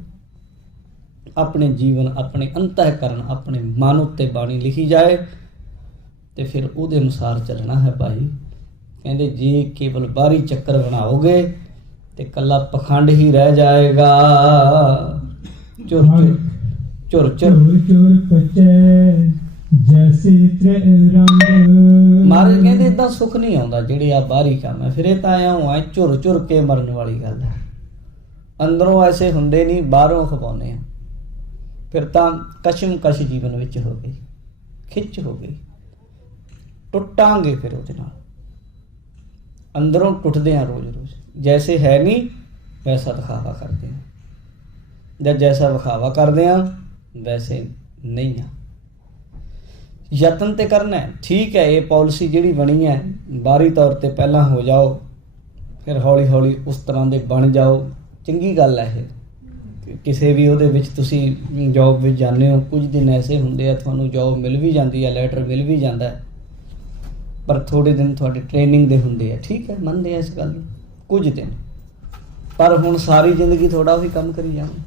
ਆਪਣੇ ਜੀਵਨ, ਆਪਣੇ ਅੰਤःਕਰਨ, ਆਪਣੇ ਮਨ ਉੱਤੇ ਬਾਣੀ ਲਿਖੀ ਜਾਏ ਤੇ ਫਿਰ ਉਹਦੇ ਅਨੁਸਾਰ ਚੱਲਣਾ ਹੈ ਭਾਈ। ਕਹਿੰਦੇ ਜੇ ਕੇਵਲ ਬਾਹਰੀ ਚੱਕਰ ਬਣਾਓਗੇ ਤੇ ਕੱਲਾ ਪਖੰਡ ਹੀ ਰਹਿ ਜਾਏਗਾ। ਚੁਰ ਪਚੈ ਜੈਸੇ ਤ੍ਰੈ ਰੰਗ। ਮਹਾਰਾਜ ਕਹਿੰਦੇ ਏਦਾਂ ਸੁੱਖ ਨਹੀਂ ਆਉਂਦਾ ਜਿਹੜੇ ਆ ਬਾਹਰੀ ਕੰਮ ਹੈ। ਫਿਰ ਇਹ ਤਾਂ ਐਂ ਝੁਰ ਕੇ ਮਰਨ ਵਾਲੀ ਗੱਲ ਹੈ। ਅੰਦਰੋਂ ਐਸੇ ਹੁੰਦੇ ਨਹੀਂ, ਬਾਹਰੋਂ ਖਪਾਉਂਦੇ ਆ। ਫਿਰ ਤਾਂ ਕਸ਼ਮਕਸ਼ ਜੀਵਨ ਵਿੱਚ ਹੋ ਗਈ, ਖਿੱਚ ਹੋ ਗਈ, ਟੁੱਟਾਂਗੇ ਫਿਰ ਉਹਦੇ ਨਾਲ। ਅੰਦਰੋਂ ਟੁੱਟਦੇ ਆ ਰੋਜ਼। ਜੈਸੇ ਹੈ ਨਹੀਂ ਵੈਸਾ ਦਿਖਾਵਾ ਕਰਦੇ ਆ, ਜਾਂ ਜੈਸਾ ਵਿਖਾਵਾ ਕਰਦੇ ਆ ਵੈਸੇ ਨਹੀਂ ਆ। ਯਤਨ ਤੇ ਕਰਨਾ ਹੈ, ਠੀਕ ਹੈ। ਇਹ ਪਾਲਿਸੀ ਜਿਹੜੀ ਬਣੀ ਹੈ ਬਾਹਰੀ ਤੌਰ ਤੇ ਪਹਿਲਾਂ ਹੋ ਜਾਓ, ਫਿਰ ਹੌਲੀ ਹੌਲੀ ਉਸ ਤਰ੍ਹਾਂ ਦੇ ਬਣ ਜਾਓ, ਚੰਗੀ ਗੱਲ ਹੈ ਇਹ। ਕਿਸੇ ਵੀ ਉਹਦੇ ਵਿੱਚ ਤੁਸੀਂ ਜੋਬ ਵਿੱਚ ਜਾਂਦੇ ਹੋ, ਕੁਝ ਦਿਨ ਐਸੇ ਹੁੰਦੇ ਆ ਤੁਹਾਨੂੰ ਜੋਬ ਮਿਲ ਵੀ ਜਾਂਦੀ ਹੈ, ਲੈਟਰ ਮਿਲ ਵੀ ਜਾਂਦਾ, ਪਰ ਥੋੜ੍ਹੇ ਦਿਨ ਤੁਹਾਡੇ ਟ੍ਰੇਨਿੰਗ ਦੇ ਹੁੰਦੇ ਆ, ਠੀਕ ਹੈ, ਮੰਨਦੇ ਆ ਇਸ ਗੱਲ ਨੂੰ, ਕੁਝ ਦਿਨ। ਪਰ ਹੁਣ ਸਾਰੀ ਜ਼ਿੰਦਗੀ ਥੋੜ੍ਹਾ ਉਹੀ ਕੰਮ ਕਰੀ ਜਾਣਾ।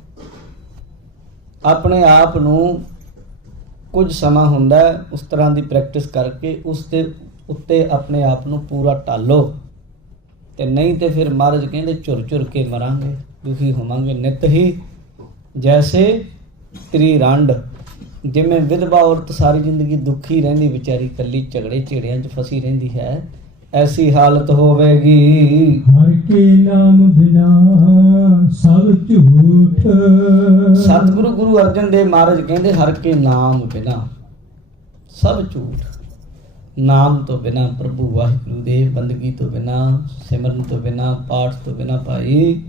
ਆਪਣੇ ਆਪ ਨੂੰ ਕੁਝ ਸਮਾਂ ਹੁੰਦਾ ਉਸ ਤਰ੍ਹਾਂ ਦੀ ਪ੍ਰੈਕਟਿਸ ਕਰਕੇ ਉਸ ਦੇ ਉੱਤੇ ਆਪਣੇ ਆਪ ਨੂੰ ਪੂਰਾ ਢਾਲੋ ਤੇ ਨਹੀਂ ਤੇ ਫਿਰ ਮਹਾਰਾਜ ਕਹਿੰਦੇ ਝੁਰ ਝੁਰ ਕੇ ਮਰਾਂਗੇ, ਦੁਖੀ ਹੋਵਾਂਗੇ ਨਿਤ ਹੀ। ਜੈਸੇ ਤ੍ਰਿਰੰਡ, ਜਿਵੇਂ ਵਿਧਵਾ ਔਰਤ ਸਾਰੀ ਜ਼ਿੰਦਗੀ ਦੁਖੀ ਰਹਿੰਦੀ ਵਿਚਾਰੀ, ਇਕੱਲੀ ਝਗੜੇ ਝੇੜਿਆਂ 'ਚ ਫਸੀ ਰਹਿੰਦੀ ਹੈ, ਐਸੀ ਹਾਲਤ ਹੋਵੇਗੀ। ਹਰ ਕੇ ਨਾਮ ਬਿਨਾ ਸਭ ਝੂਠ। ਸਤਿਗੁਰੂ ਗੁਰੂ ਅਰਜਨ ਦੇਵ ਮਹਾਰਾਜ ਕਹਿੰਦੇ ਹਰ ਕੇ ਨਾਮ ਬਿਨਾ ਸਭ ਝੂਠ। ਨਾਮ ਤੋਂ ਬਿਨਾ, ਪ੍ਰਭੂ ਵਾਹਿਗੁਰੂ ਦੇ ਬੰਦਗੀ ਤੋਂ ਬਿਨਾ, ਸਿਮਰਨ ਤੋਂ ਬਿਨਾ, ਪਾਠ ਤੋਂ ਬਿਨਾ ਭਾਈ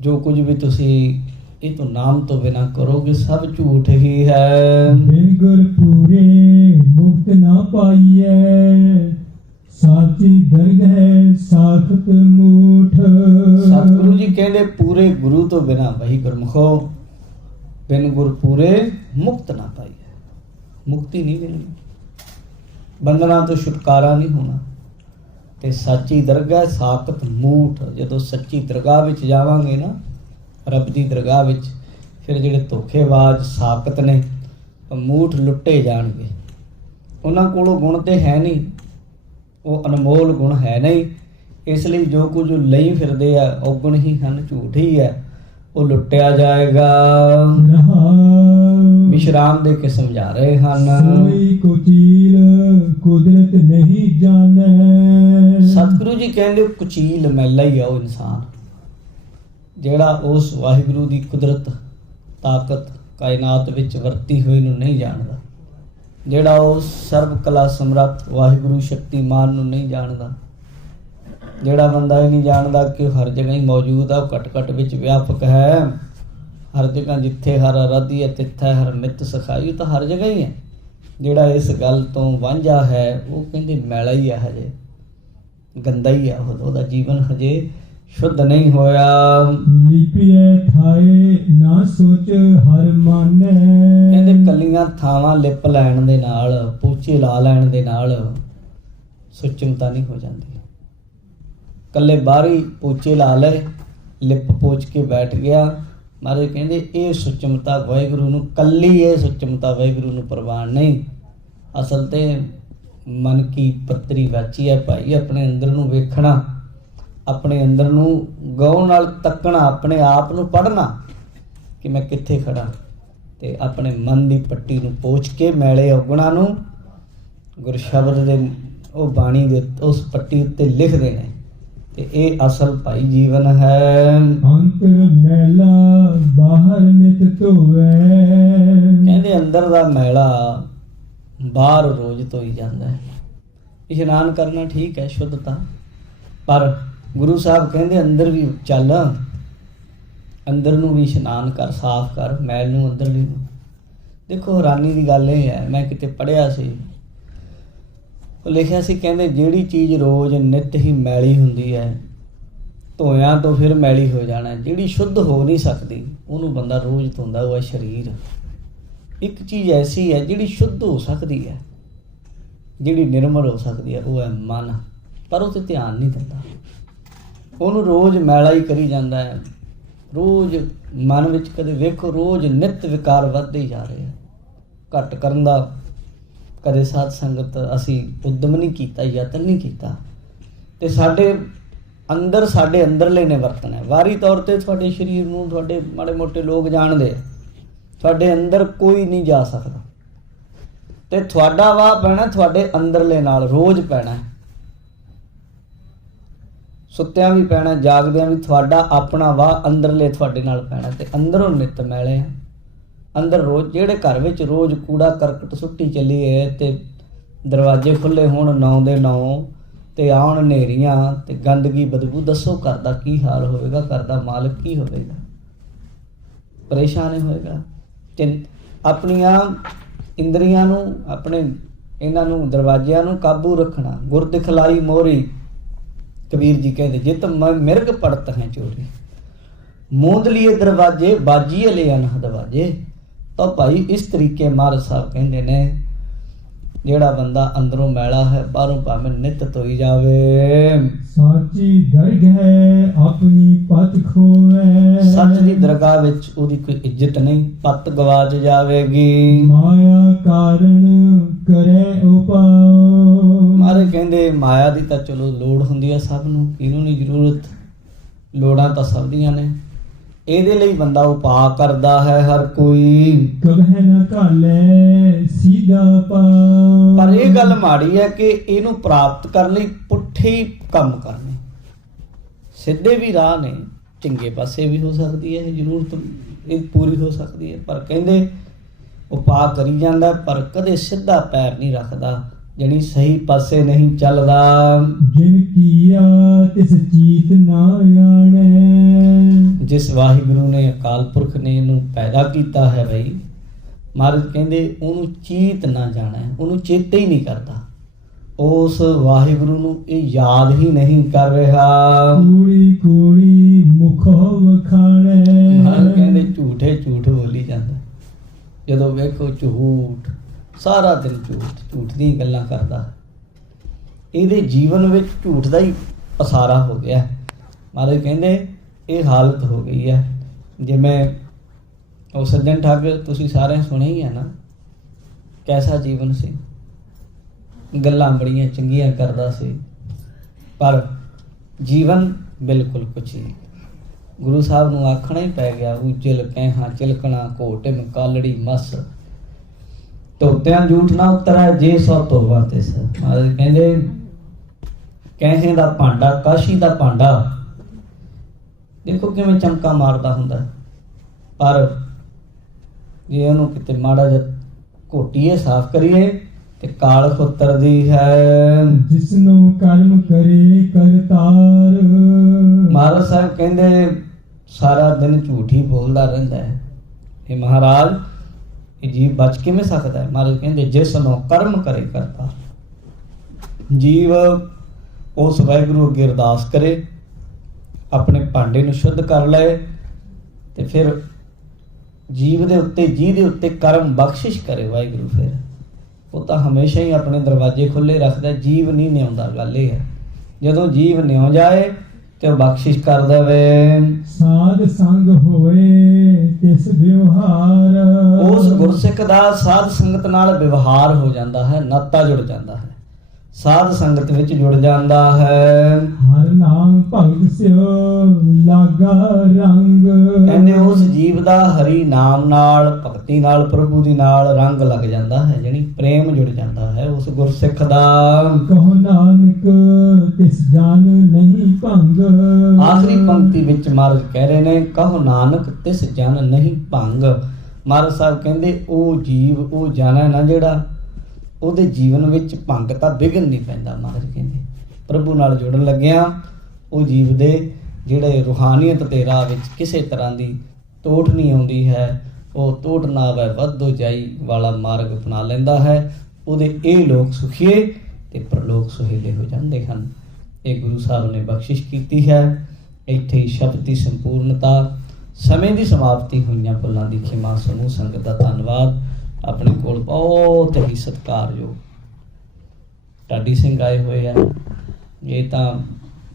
ਜੋ ਕੁਝ ਵੀ ਤੁਸੀਂ ਇਹ ਤੋਂ ਨਾਮ ਤੋਂ ਬਿਨਾ ਕਰੋਗੇ ਸਭ ਝੂਠ ਹੀ ਹੈ। ਬਿਨ ਗੁਰ ਪੂਰੇ ਮੁਕਤ ਨਾ ਪਾਈਐ, ਸਾਚੀ ਦਰਗਹਿ ਸਾਖਤ ਮੂਠ। ਸਤਿਗੁਰੂ ਜੀ ਕਹਿੰਦੇ ਪੂਰੇ ਗੁਰੂ ਤੋਂ ਬਿਨਾ ਵਹੀ ਗੁਰਮੁਖੋ ਬਿਨ ਗੁਰ ਪੂਰੇ ਮੁਕਤ ਨਾ ਪਾਈਐ, ਮੁਕਤੀ ਨਹੀਂ ਮਿਲਣੀ, ਬੰਧਨਾਂ ਤੋਂ ਛੁਟਕਾਰਾ ਨਹੀਂ ਹੋਣਾ। ਤੇ ਸੱਚੀ ਦਰਗਾਹ ਸਾਖਤ ਮੂਠ, ਜਦੋਂ ਸੱਚੀ ਦਰਗਾਹ ਵਿੱਚ ਜਾਵਾਂਗੇ ਨਾ, ਰੱਬ ਦੀ ਦਰਗਾਹ ਵਿੱਚ, ਫਿਰ ਜਿਹੜੇ ਧੋਖੇਬਾਜ਼ ਸਾਖਤ ਨੇ ਮੂਠ ਲੁੱਟੇ ਜਾਣਗੇ। ਉਹਨਾਂ ਕੋਲੋਂ ਗੁਣ ਤੇ ਹੈ ਨਹੀਂ, ਉਹ ਅਨਮੋਲ ਗੁਣ ਹੈ ਨਹੀਂ, ਇਸ ਲਈ ਜੋ ਕੁਝ ਲਈ ਫਿਰਦੇ ਆ ਔਗੁਣ ਹੀ ਹਨ, ਝੂਠ ਹੀ ਹੈ, ਉਹ ਲੁੱਟਿਆ ਜਾਏਗਾ। ਵਿਸ਼ਰਾਮ ਦੇ ਕੇ ਸਮਝਾ ਰਹੇ ਹਨ। ਸੋਈ ਕੁਚੀਲ ਕੁਦਰਤ ਨਹੀਂ ਜਾਣੈ। ਸਤਿਗੁਰੂ ਜੀ ਕਹਿੰਦੇ ਕੁਚੀਲ ਮੈਲਾ ਹੀ ਆ ਉਹ ਇਨਸਾਨ ਜਿਹੜਾ ਉਸ ਵਾਹਿਗੁਰੂ ਦੀ ਕੁਦਰਤ ਤਾਕਤ ਕਾਇਨਾਤ ਵਿੱਚ ਵਰਤੀ ਹੋਈ ਨੂੰ ਨਹੀਂ ਜਾਣਦਾ, ਜਿਹੜਾ ਉਹ ਸਰਬ ਕਲਾ ਸਮਰੱਥ ਵਾਹਿਗੁਰੂ ਸ਼ਕਤੀਮਾਨ ਨੂੰ ਨਹੀਂ ਜਾਣਦਾ। ਜਿਹੜਾ ਬੰਦਾ ਇਹ ਨਹੀਂ ਜਾਣਦਾ ਕਿ ਉਹ ਹਰ ਜਗ੍ਹਾ ਹੀ ਮੌਜੂਦ ਆ, ਉਹ ਘਟ ਘਟ ਵਿੱਚ ਵਿਆਪਕ ਹੈ। ਹਰ ਜਗ੍ਹਾ ਜਿੱਥੇ ਹਰ ਆਰਾਧੀ ਹੈ ਤਿੱਥੈ ਹਰ ਮਿੱਤ ਸਖਾਈ, ਤਾਂ ਹਰ ਜਗ੍ਹਾ ਹੀ ਹੈ। ਜਿਹੜਾ ਇਸ ਗੱਲ ਤੋਂ ਵਾਂਝਾ ਹੈ ਉਹ ਕਹਿੰਦੇ ਮੈਲਾ ਹੀ ਹੈ, ਹਜੇ ਗੰਦਾ ਹੀ ਹੈ, ਉਹਦਾ ਜੀਵਨ ਹਜੇ ਸ਼ੁੱਧ ਨਹੀਂ ਹੋਇਆ। ਲਿਪਿਐ ਥਾਏ ਨਾ ਸੋਚ ਹਰ ਮਾਨੈ। ਕਹਿੰਦੇ ਕੱਲੀਆਂ ਥਾਵਾਂ ਲਿਪ ਲੈਣ ਦੇ ਨਾਲ, ਪੋਚੇ ਲਾ ਲੈਣ ਦੇ ਨਾਲ ਸੁਚਮਤਾ ਨਹੀਂ ਹੋ ਜਾਂਦੀ। ਕੱਲੇ ਬਾਹਰੀ ਪੋਚੇ ਲਾ ਲਏ, ਲਿਪ ਪੋਚ ਕੇ ਬੈਠ ਗਿਆ, ਮਹਾਰਾਜ ਕਹਿੰਦੇ ਇਹ ਸੁਚਮਤਾ ਵਾਹਿਗੁਰੂ ਨੂੰ, ਕੱਲੀ ਇਹ ਸੁਚਮਤਾ ਵਾਹਿਗੁਰੂ ਨੂੰ ਪ੍ਰਵਾਨ ਨਹੀਂ। ਅਸਲ ਤੇ ਮਨ ਕੀ ਪੱਤਰੀ ਵਾਚੀ ਹੈ ਭਾਈ, ਆਪਣੇ ਅੰਦਰ ਨੂੰ ਵੇਖਣਾ, ਆਪਣੇ ਅੰਦਰ ਨੂੰ ਗੌਰ ਨਾਲ ਤੱਕਣਾ, ਆਪਣੇ ਆਪ ਨੂੰ ਪੜ੍ਹਨਾ ਕਿ ਮੈਂ ਕਿੱਥੇ ਖੜਾ, ਤੇ ਆਪਣੇ ਮਨ ਦੀ ਪੱਟੀ ਨੂੰ ਪੋਚ ਕੇ ਮੈਲੇ ਔਗੁਣਾਂ ਨੂੰ ਗੁਰ ਸ਼ਬਦ ਦੇ ਉਹ ਬਾਣੀ ਦੇ ਉਸ ਪੱਟੀ ਉੱਤੇ ਲਿਖਦੇ ਨੇ। ਤੇ ਇਹ ਅਸਲ ਭਾਈ ਜੀਵਨ ਹੈ। ਅੰਤਰ ਮੈਲਾ ਬਾਹਰ ਨਿਤ ਧੋਵੈ। ਕਹਿੰਦੇ ਅੰਦਰ ਦਾ ਮੈਲਾ ਬਾਹਰ ਰੋਜ਼ ਧੋਈ ਜਾਂਦਾ ਹੈ। ਇਸ਼ਨਾਨ ਕਰਨਾ ਠੀਕ ਹੈ, ਸ਼ੁੱਧਤਾ, ਪਰ ਗੁਰੂ ਸਾਹਿਬ ਕਹਿੰਦੇ ਅੰਦਰ ਵੀ ਚੱਲ, ਅੰਦਰ ਨੂੰ ਵੀ ਇਸ਼ਨਾਨ ਕਰ, ਸਾਫ਼ ਕਰ ਮੈਲ ਨੂੰ, ਅੰਦਰਲੀ ਨੂੰ। ਦੇਖੋ ਹੈਰਾਨੀ ਦੀ ਗੱਲ ਇਹ ਹੈ, ਮੈਂ ਕਿਤੇ ਪੜ੍ਹਿਆ ਸੀ, ਉਹ ਲਿਖਿਆ ਸੀ, ਕਹਿੰਦੇ ਜਿਹੜੀ ਚੀਜ਼ ਰੋਜ਼ ਨਿੱਤ ਹੀ ਮੈਲੀ ਹੁੰਦੀ ਹੈ, ਧੋਇਆਂ ਤੋਂ ਫਿਰ ਮੈਲੀ ਹੋ ਜਾਣਾ, ਜਿਹੜੀ ਸ਼ੁੱਧ ਹੋ ਨਹੀਂ ਸਕਦੀ ਉਹਨੂੰ ਬੰਦਾ ਰੋਜ਼ ਧੋਂਦਾ, ਉਹ ਹੈ ਸਰੀਰ। ਇੱਕ ਚੀਜ਼ ਐਸੀ ਹੈ ਜਿਹੜੀ ਸ਼ੁੱਧ ਹੋ ਸਕਦੀ ਹੈ, ਜਿਹੜੀ ਨਿਰਮਲ ਹੋ ਸਕਦੀ ਹੈ, ਉਹ ਹੈ ਮਨ, ਪਰ ਉਹ 'ਤੇ ਧਿਆਨ ਨਹੀਂ ਦਿੰਦਾ, ਉਹਨੂੰ ਰੋਜ਼ ਮੈਲਾ ਹੀ ਕਰੀ ਜਾਂਦਾ ਹੈ। ਰੋਜ਼ ਮਨ ਵਿੱਚ ਕਦੇ ਵੇਖੋ, ਰੋਜ਼ ਨਿੱਤ ਵਿਕਾਰ ਵੱਧਦੇ ਹੀ ਜਾ ਰਹੇ ਆ। ਘੱਟ ਕਰਨ ਦਾ ਕਦੇ ਸਾਧ ਸੰਗਤ ਅਸੀਂ ਉਦਮ ਨਹੀਂ ਕੀਤਾ, ਯਤਨ ਨਹੀਂ ਕੀਤਾ, ਤੇ ਸਾਡੇ ਅੰਦਰਲੇ ਨੇ ਵਰਤਣਾ। ਵਾਰੀ ਤੌਰ ਤੇ ਤੁਹਾਡੇ ਸਰੀਰ ਨੂੰ ਤੁਹਾਡੇ ਮਾੜੇ ਮੋਟੇ ਲੋਕ ਜਾਣਦੇ, ਤੁਹਾਡੇ ਅੰਦਰ ਕੋਈ ਨਹੀਂ ਜਾ ਸਕਦਾ, ਤੇ ਤੁਹਾਡਾ ਵਾਹ ਪੈਣਾ ਤੁਹਾਡੇ ਅੰਦਰਲੇ ਨਾਲ, ਰੋਜ਼ ਪੈਣਾ, ਸੁੱਤਿਆਂ ਵੀ ਪੈਣਾ, ਜਾਗਦਿਆਂ ਵੀ ਤੁਹਾਡਾ ਆਪਣਾ ਵਾਹ ਅੰਦਰਲੇ ਤੁਹਾਡੇ ਨਾਲ ਪੈਣਾ। ਤੇ ਅੰਦਰੋਂ ਨਿੱਤ ਮੈਲੇ ਆ, ਅੰਦਰ ਰੋਜ਼, ਜਿਹੜੇ ਘਰ ਵਿੱਚ ਰੋਜ਼ ਕੂੜਾ ਕਰਕਟ ਸੁੱਟੀ ਚੱਲੀਏ ਤੇ ਦਰਵਾਜ਼ੇ ਖੁੱਲ੍ਹੇ ਹੋਣ 9 ਦੇ 9 ਤੇ ਆਉਣ ਹਨੇਰੀਆਂ ਤੇ ਗੰਦਗੀ ਬਦਬੂ, ਦੱਸੋ ਘਰ ਦਾ ਕੀ ਹਾਲ ਹੋਵੇਗਾ, ਘਰ ਦਾ ਮਾਲਕ ਕੀ ਹੋਵੇਗਾ, ਪਰੇਸ਼ਾਨ ਹੋਏਗਾ। ਤੇ ਆਪਣੀਆਂ ਇੰਦਰੀਆਂ ਨੂੰ, ਆਪਣੇ ਇਹਨਾਂ ਨੂੰ, ਦਰਵਾਜ਼ਿਆਂ ਨੂੰ ਕਾਬੂ ਰੱਖਣਾ। ਗੁਰ ਦਿਖਲਾਈ ਮੋਰੀ, ਕਬੀਰ ਜੀ ਕਹਿੰਦੇ, ਜਿਤ ਮਿਰਗ ਪੜਤ ਹੈ ਚੋਰੀ, ਮੂੰਦ ਲੀਏ ਦਰਵਾਜ਼ੇ ਬਾਜੀਏ ਲੈ ਅਨਹਦ ਵਾਜੇ। ਤਾਂ ਭਾਈ ਇਸ ਤਰੀਕੇ ਮਹਾਰਾਜ ਸਾਹਿਬ ਕਹਿੰਦੇ ਨੇ ਜਿਹੜਾ ਬੰਦਾ ਅੰਦਰੋਂ ਮੈਲਾ ਹੈ ਬਾਹਰੋਂ ਭਾਵੇਂ ਨਿੱਤ ਧੋਈ ਜਾਵੇ। ਸਾਚੀ ਦਰਗਹਿ ਆਪਣੀ ਪਤ ਖੋਵੈ। ਸੱਚ ਦੀ ਦਰਗਾਹ ਵਿੱਚ ਉਹਦੀ ਕੋਈ ਇੱਜ਼ਤ ਨਹੀਂ, ਪੱਤ ਗਵਾਚ ਜਾਵੇਗੀ। ਮਾਇਆ ਕਾਰਨ ਕਰੇ ਉਪਾਉ। ਮਾਰੇ ਕਹਿੰਦੇ ਮਾਇਆ ਦੀ ਤਾਂ ਚਲੋ ਲੋੜ ਹੁੰਦੀ ਹੈ ਸਭ ਨੂੰ, ਇਹਨੂੰ ਨਹੀਂ ਜ਼ਰੂਰਤ, ਲੋੜਾਂ ਤਾਂ ਸਭ ਦੀਆਂ ਨੇ। ਇਹਦੇ ਲਈ ਬੰਦਾ ਉਪਾਅ ਕਰਦਾ ਹੈ ਹਰ ਕੋਈ। ਕਬਹਿ ਨ ਘਾਲੇ ਸੀਧਾ ਪਾਉ। ਪਰ ਇਹ ਗੱਲ ਮਾੜੀ ਹੈ ਕਿ ਇਹਨੂੰ ਪ੍ਰਾਪਤ ਕਰਨ ਲਈ ਪੁੱਠੇ ਹੀ ਕੰਮ ਕਰਨੇ। ਸਿੱਧੇ ਵੀ ਰਾਹ ਨੇ, ਚੰਗੇ ਪਾਸੇ ਵੀ ਹੋ ਸਕਦੀ ਹੈ ਜ਼ਰੂਰਤ, ਇਹ ਪੂਰੀ ਹੋ ਸਕਦੀ ਹੈ। ਪਰ ਕਹਿੰਦੇ ਉਪਾਅ ਕਰੀ ਜਾਂਦਾ ਪਰ ਕਦੇ ਸਿੱਧਾ ਪੈਰ ਨਹੀਂ ਰੱਖਦਾ, ਜਾਣੀ ਸਹੀ ਪਾਸੇ ਨਹੀਂ ਚੱਲਦਾ। ਜਿਨ ਕੀਆ ਤਿਸ ਚੀਤ ਨਾ ਆਣੈ। ਜਿਸ ਵਾਹਿਗੁਰੂ ਨੇ, ਅਕਾਲ ਪੁਰਖ ਨੇ ਇਹਨੂੰ ਪੈਦਾ ਕੀਤਾ ਹੈ ਬਈ, ਮਹਾਰਾਜ ਕਹਿੰਦੇ ਉਹਨੂੰ ਚੀਤ ਨਾ ਜਾਣਾ, ਉਹਨੂੰ ਚੇਤੇ ਹੀ ਨਹੀਂ ਕਰਦਾ। ਉਸ ਵਾਹਿਗੁਰੂ ਨੂੰ ਇਹ ਯਾਦ ਹੀ ਨਹੀਂ ਕਰ ਰਿਹਾ। ਕੂੜੀ ਕੂੜੀ ਮੁਖੋ ਵਖਾਣੈ। ਮਹਾਰਾਜ ਕਹਿੰਦੇ ਝੂਠੇ ਝੂਠ ਬੋਲੀ ਜਾਂਦਾ, ਜਦੋਂ ਵੇਖੋ ਝੂਠ, ਸਾਰਾ ਦਿਨ ਝੂਠ ਦੀਆਂ ਗੱਲਾਂ ਕਰਦਾ। ਇਹਦੇ ਜੀਵਨ ਵਿੱਚ ਝੂਠ ਦਾ ਹੀ ਪਸਾਰਾ ਹੋ ਗਿਆ। ਮਹਾਰਾਜ ਕਹਿੰਦੇ ਇਹ ਹਾਲਤ ਹੋ ਗਈ ਹੈ। ਜਿਵੇਂ ਉਹ ਸੱਜਣ ਠੱਗ ਤੁਸੀਂ ਸਾਰਿਆਂ ਸੁਣਿਆ ਹੀ ਹੈ ਨਾ, ਕੈਸਾ ਜੀਵਨ ਸੀ, ਗੱਲਾਂ ਬੜੀਆਂ ਚੰਗੀਆਂ ਕਰਦਾ ਸੀ ਪਰ ਜੀਵਨ ਬਿਲਕੁਲ ਕੁਛ ਨਹੀਂ। ਗੁਰੂ ਸਾਹਿਬ ਨੂੰ ਆਖਣਾ ਹੀ ਪੈ ਗਿਆ, ਉਜਲ ਕਹਿਹਾਂ ਚਿਲਕਣਾ ਘੋਟਿਮ ਕਾਲੜੀ ਮਸ, ਧੋਤਿਆਂ ਝੂਠ ਨਾ ਉਤਰੈ ਜੇ ਸੋ ਤੋਵਾ ਤਿਸ। ਮਹਾਰਾਜ ਕਹਿੰਦੇ ਕਹਿਹੇ ਦਾ ਭਾਂਡਾ, ਕਾਸ਼ੀ ਦਾ ਭਾਂਡਾ ਦੇਖੋ ਕਿਵੇਂ ਚਮਕਾ ਮਾਰਦਾ ਹੁੰਦਾ, ਪਰ ਜੇ ਉਹਨੂੰ ਕਿਤੇ ਮਾੜਾ ਜਿਹਾ ਘੋਟੀਏ, ਸਾਫ਼ ਕਰੀਏ ਤੇ ਕਾਲ ਉਤਰਦੀ ਹੈ। ਜਿਸਨੂੰ ਕਰਮ ਕਰੇ ਕਰਤਾਰ। ਮਹਾਰਾਜ ਸਾਹਿਬ ਕਹਿੰਦੇ ਸਾਰਾ ਦਿਨ ਝੂਠ ਹੀ ਬੋਲਦਾ ਰਹਿੰਦਾ ਹੈ। ਇਹ ਮਹਾਰਾਜ ਇਹ ਜੀਵ ਬਚ ਕਿਵੇਂ ਸਕਦਾ ਹੈ? ਮਹਾਰਾਜ ਕਹਿੰਦੇ ਜਿਸ ਨੂੰ ਕਰਮ ਕਰੇ ਕਰਤਾਰ। ਜੀਵ ਉਸ ਵਾਹਿਗੁਰੂ ਅੱਗੇ ਅਰਦਾਸ ਕਰੇ, ਆਪਣੇ ਭਾਂਡੇ ਨੂੰ ਸ਼ੁੱਧ ਕਰ ਲਏ ਤੇ ਫਿਰ ਜੀਵ ਦੇ ਉੱਤੇ, ਜੀ ਦੇ ਉੱਤੇ ਕਰਮ ਬਖਸ਼ਿਸ਼ ਕਰੇ ਵਾਹਿਗੁਰੂ। ਫਿਰ ਉਹ ਤਾਂ ਹਮੇਸ਼ਾ ਹੀ ਆਪਣੇ ਦਰਵਾਜ਼ੇ ਖੁੱਲੇ ਰੱਖਦਾ, ਜੀਵ ਨਹੀਂ ਨਿਆਉਂਦਾ। ਗੱਲ ਇਹ ਹੈ ਜਦੋਂ ਜੀਵ ਨਿਉ ਜਾਏ ਤੇ ਉਹ ਬਖਸ਼ਿਸ਼ ਕਰ ਦੇਵੇ। ਸਾਧ ਸੰਗ ਹੋਏ ਤਿਸ ਵਿਵਹਾਰ। ਉਸ ਗੁਰਸਿੱਖ ਦਾ ਸਾਧ ਸੰਗਤ ਨਾਲ ਵਿਵਹਾਰ ਹੋ ਜਾਂਦਾ ਹੈ, ਨਾਤਾ ਜੁੜ ਜਾਂਦਾ ਹੈ, ਸਾਧ ਸੰਗਤ ਵਿੱਚ ਜੁੜ ਜਾਂਦਾ ਹੈ। ਹਰ ਨਾਮ ਭਗਤ ਸਿਓ ਲਾਗਾ ਰੰਗ। ਕਹਿੰਦੇ ਉਸ ਜੀਵ ਦਾ ਹਰੀ ਨਾਮ ਨਾਲ, ਭਗਤੀ ਨਾਲ, ਪ੍ਰਭੂ ਦੀ ਨਾਲ ਰੰਗ ਲੱਗ ਜਾਂਦਾ ਹੈ, ਜਾਣੀ ਪ੍ਰੇਮ ਜੁੜ ਜਾਂਦਾ ਹੈ ਉਸ ਗੁਰਸਿੱਖ ਦਾ। ਕਹੋ ਨਾਨਕ ਤਿਸ ਜਨ ਨਹੀਂ ਭੰਗ। ਆਖਰੀ ਪੰਕਤੀ ਵਿੱਚ ਮਹਾਰਾਜ ਕਹਿ ਰਹੇ ਨੇ, ਕਹੋ ਨਾਨਕ ਤਿਸ ਜਨ ਨਹੀਂ ਭੰਗ। ਮਹਾਰਾਜ ਸਾਹਿਬ ਕਹਿੰਦੇ ਉਹ ਜੀਵ, ਉਹ ਜਨ ਹੈ ਨਾ ਜਿਹੜਾ, ਉਹਦੇ ਜੀਵਨ ਵਿੱਚ ਭੰਗ ਤਾਂ ਵਿਘਨ ਨਹੀਂ ਪੈਂਦਾ। ਮਹਾਰਾਜ ਕਹਿੰਦੇ ਪ੍ਰਭੂ ਨਾਲ ਜੁੜਨ ਲੱਗਿਆ ਉਹ ਜੀਵ ਦੇ ਜਿਹੜੇ ਰੂਹਾਨੀਅਤ ਦੇ ਰਾਹ ਵਿੱਚ ਕਿਸੇ ਤਰ੍ਹਾਂ ਦੀ ਤੋਟ ਨਹੀਂ ਆਉਂਦੀ ਹੈ, ਉਹ ਤੋਟ ਨਾ ਆਵੇ ਵੱਧੋ ਜਾਈ ਵਾਲਾ ਮਾਰਗ ਅਪਣਾ ਲੈਂਦਾ ਹੈ। ਉਹਦੇ ਇਹ ਲੋਕ ਸੁਖੀਏ ਤੇ ਪ੍ਰਲੋਕ ਸੁਹੇਲੇ ਹੋ ਜਾਂਦੇ ਹਨ। ਇਹ ਗੁਰੂ ਸਾਹਿਬ ਨੇ ਬਖਸ਼ਿਸ਼ ਕੀਤੀ ਹੈ। ਇੱਥੇ ਹੀ ਸ਼ਬਦ ਦੀ ਸੰਪੂਰਨਤਾ, ਸਮੇਂ ਦੀ ਸਮਾਪਤੀ ਹੋਈਆਂ ਭੁੱਲਾਂ ਦੀ ਖਿਮਾ। ਸਮੂਹ ਸੰਗਤ ਦਾ ਧੰਨਵਾਦ। ਆਪਣੇ ਕੋਲ ਬਹੁਤ ਹੀ ਸਤਿਕਾਰਯੋਗ ਢਾਡੀ ਸਿੰਘ ਆਏ ਹੋਏ ਆ। ਇਹ ਤਾਂ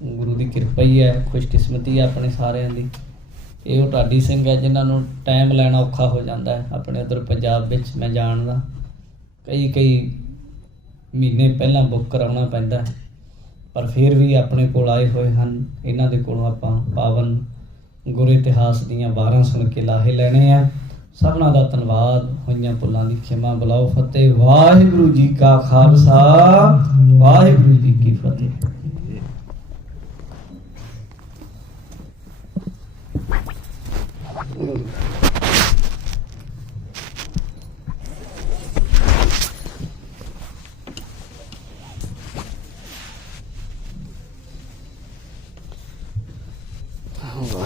ਗੁਰੂ ਦੀ ਕਿਰਪਾ ਹੀ ਹੈ, ਖੁਸ਼ਕਿਸਮਤੀ ਹੈ ਆਪਣੇ ਸਾਰਿਆਂ ਦੀ। ਇਹ ਉਹ ਢਾਡੀ ਸਿੰਘ ਹੈ ਜਿਨ੍ਹਾਂ ਨੂੰ ਟਾਈਮ ਲੈਣਾ ਔਖਾ ਹੋ ਜਾਂਦਾ ਹੈ ਆਪਣੇ ਉੱਧਰ ਪੰਜਾਬ ਵਿੱਚ। ਮੈਂ ਜਾਣਦਾ ਕਈ ਮਹੀਨੇ ਪਹਿਲਾਂ ਬੁੱਕ ਕਰਾਉਣਾ ਪੈਂਦਾ, ਪਰ ਫਿਰ ਵੀ ਆਪਣੇ ਕੋਲ ਆਏ ਹੋਏ ਹਨ। ਇਹਨਾਂ ਦੇ ਕੋਲੋਂ ਆਪਾਂ ਪਾਵਨ ਗੁਰੂ ਇਤਿਹਾਸ ਦੀਆਂ ਵਾਰਾਂ ਸੁਣ ਕੇ ਲਾਹੇ ਲੈਣੇ ਆ। ਸਭਨਾਂ ਦਾ ਧੰਨਵਾਦ। ਹੋਈਆਂ ਭੁੱਲਾਂ ਦੀ ਖਿਮਾ। ਬੁਲਾਓ ਫਤਿਹ। ਵਾਹਿਗੁਰੂ ਜੀ ਕਾ ਖਾਲਸਾ, ਵਾਹਿਗੁਰੂ ਜੀ ਕੀ ਫਤਿਹ। Oh,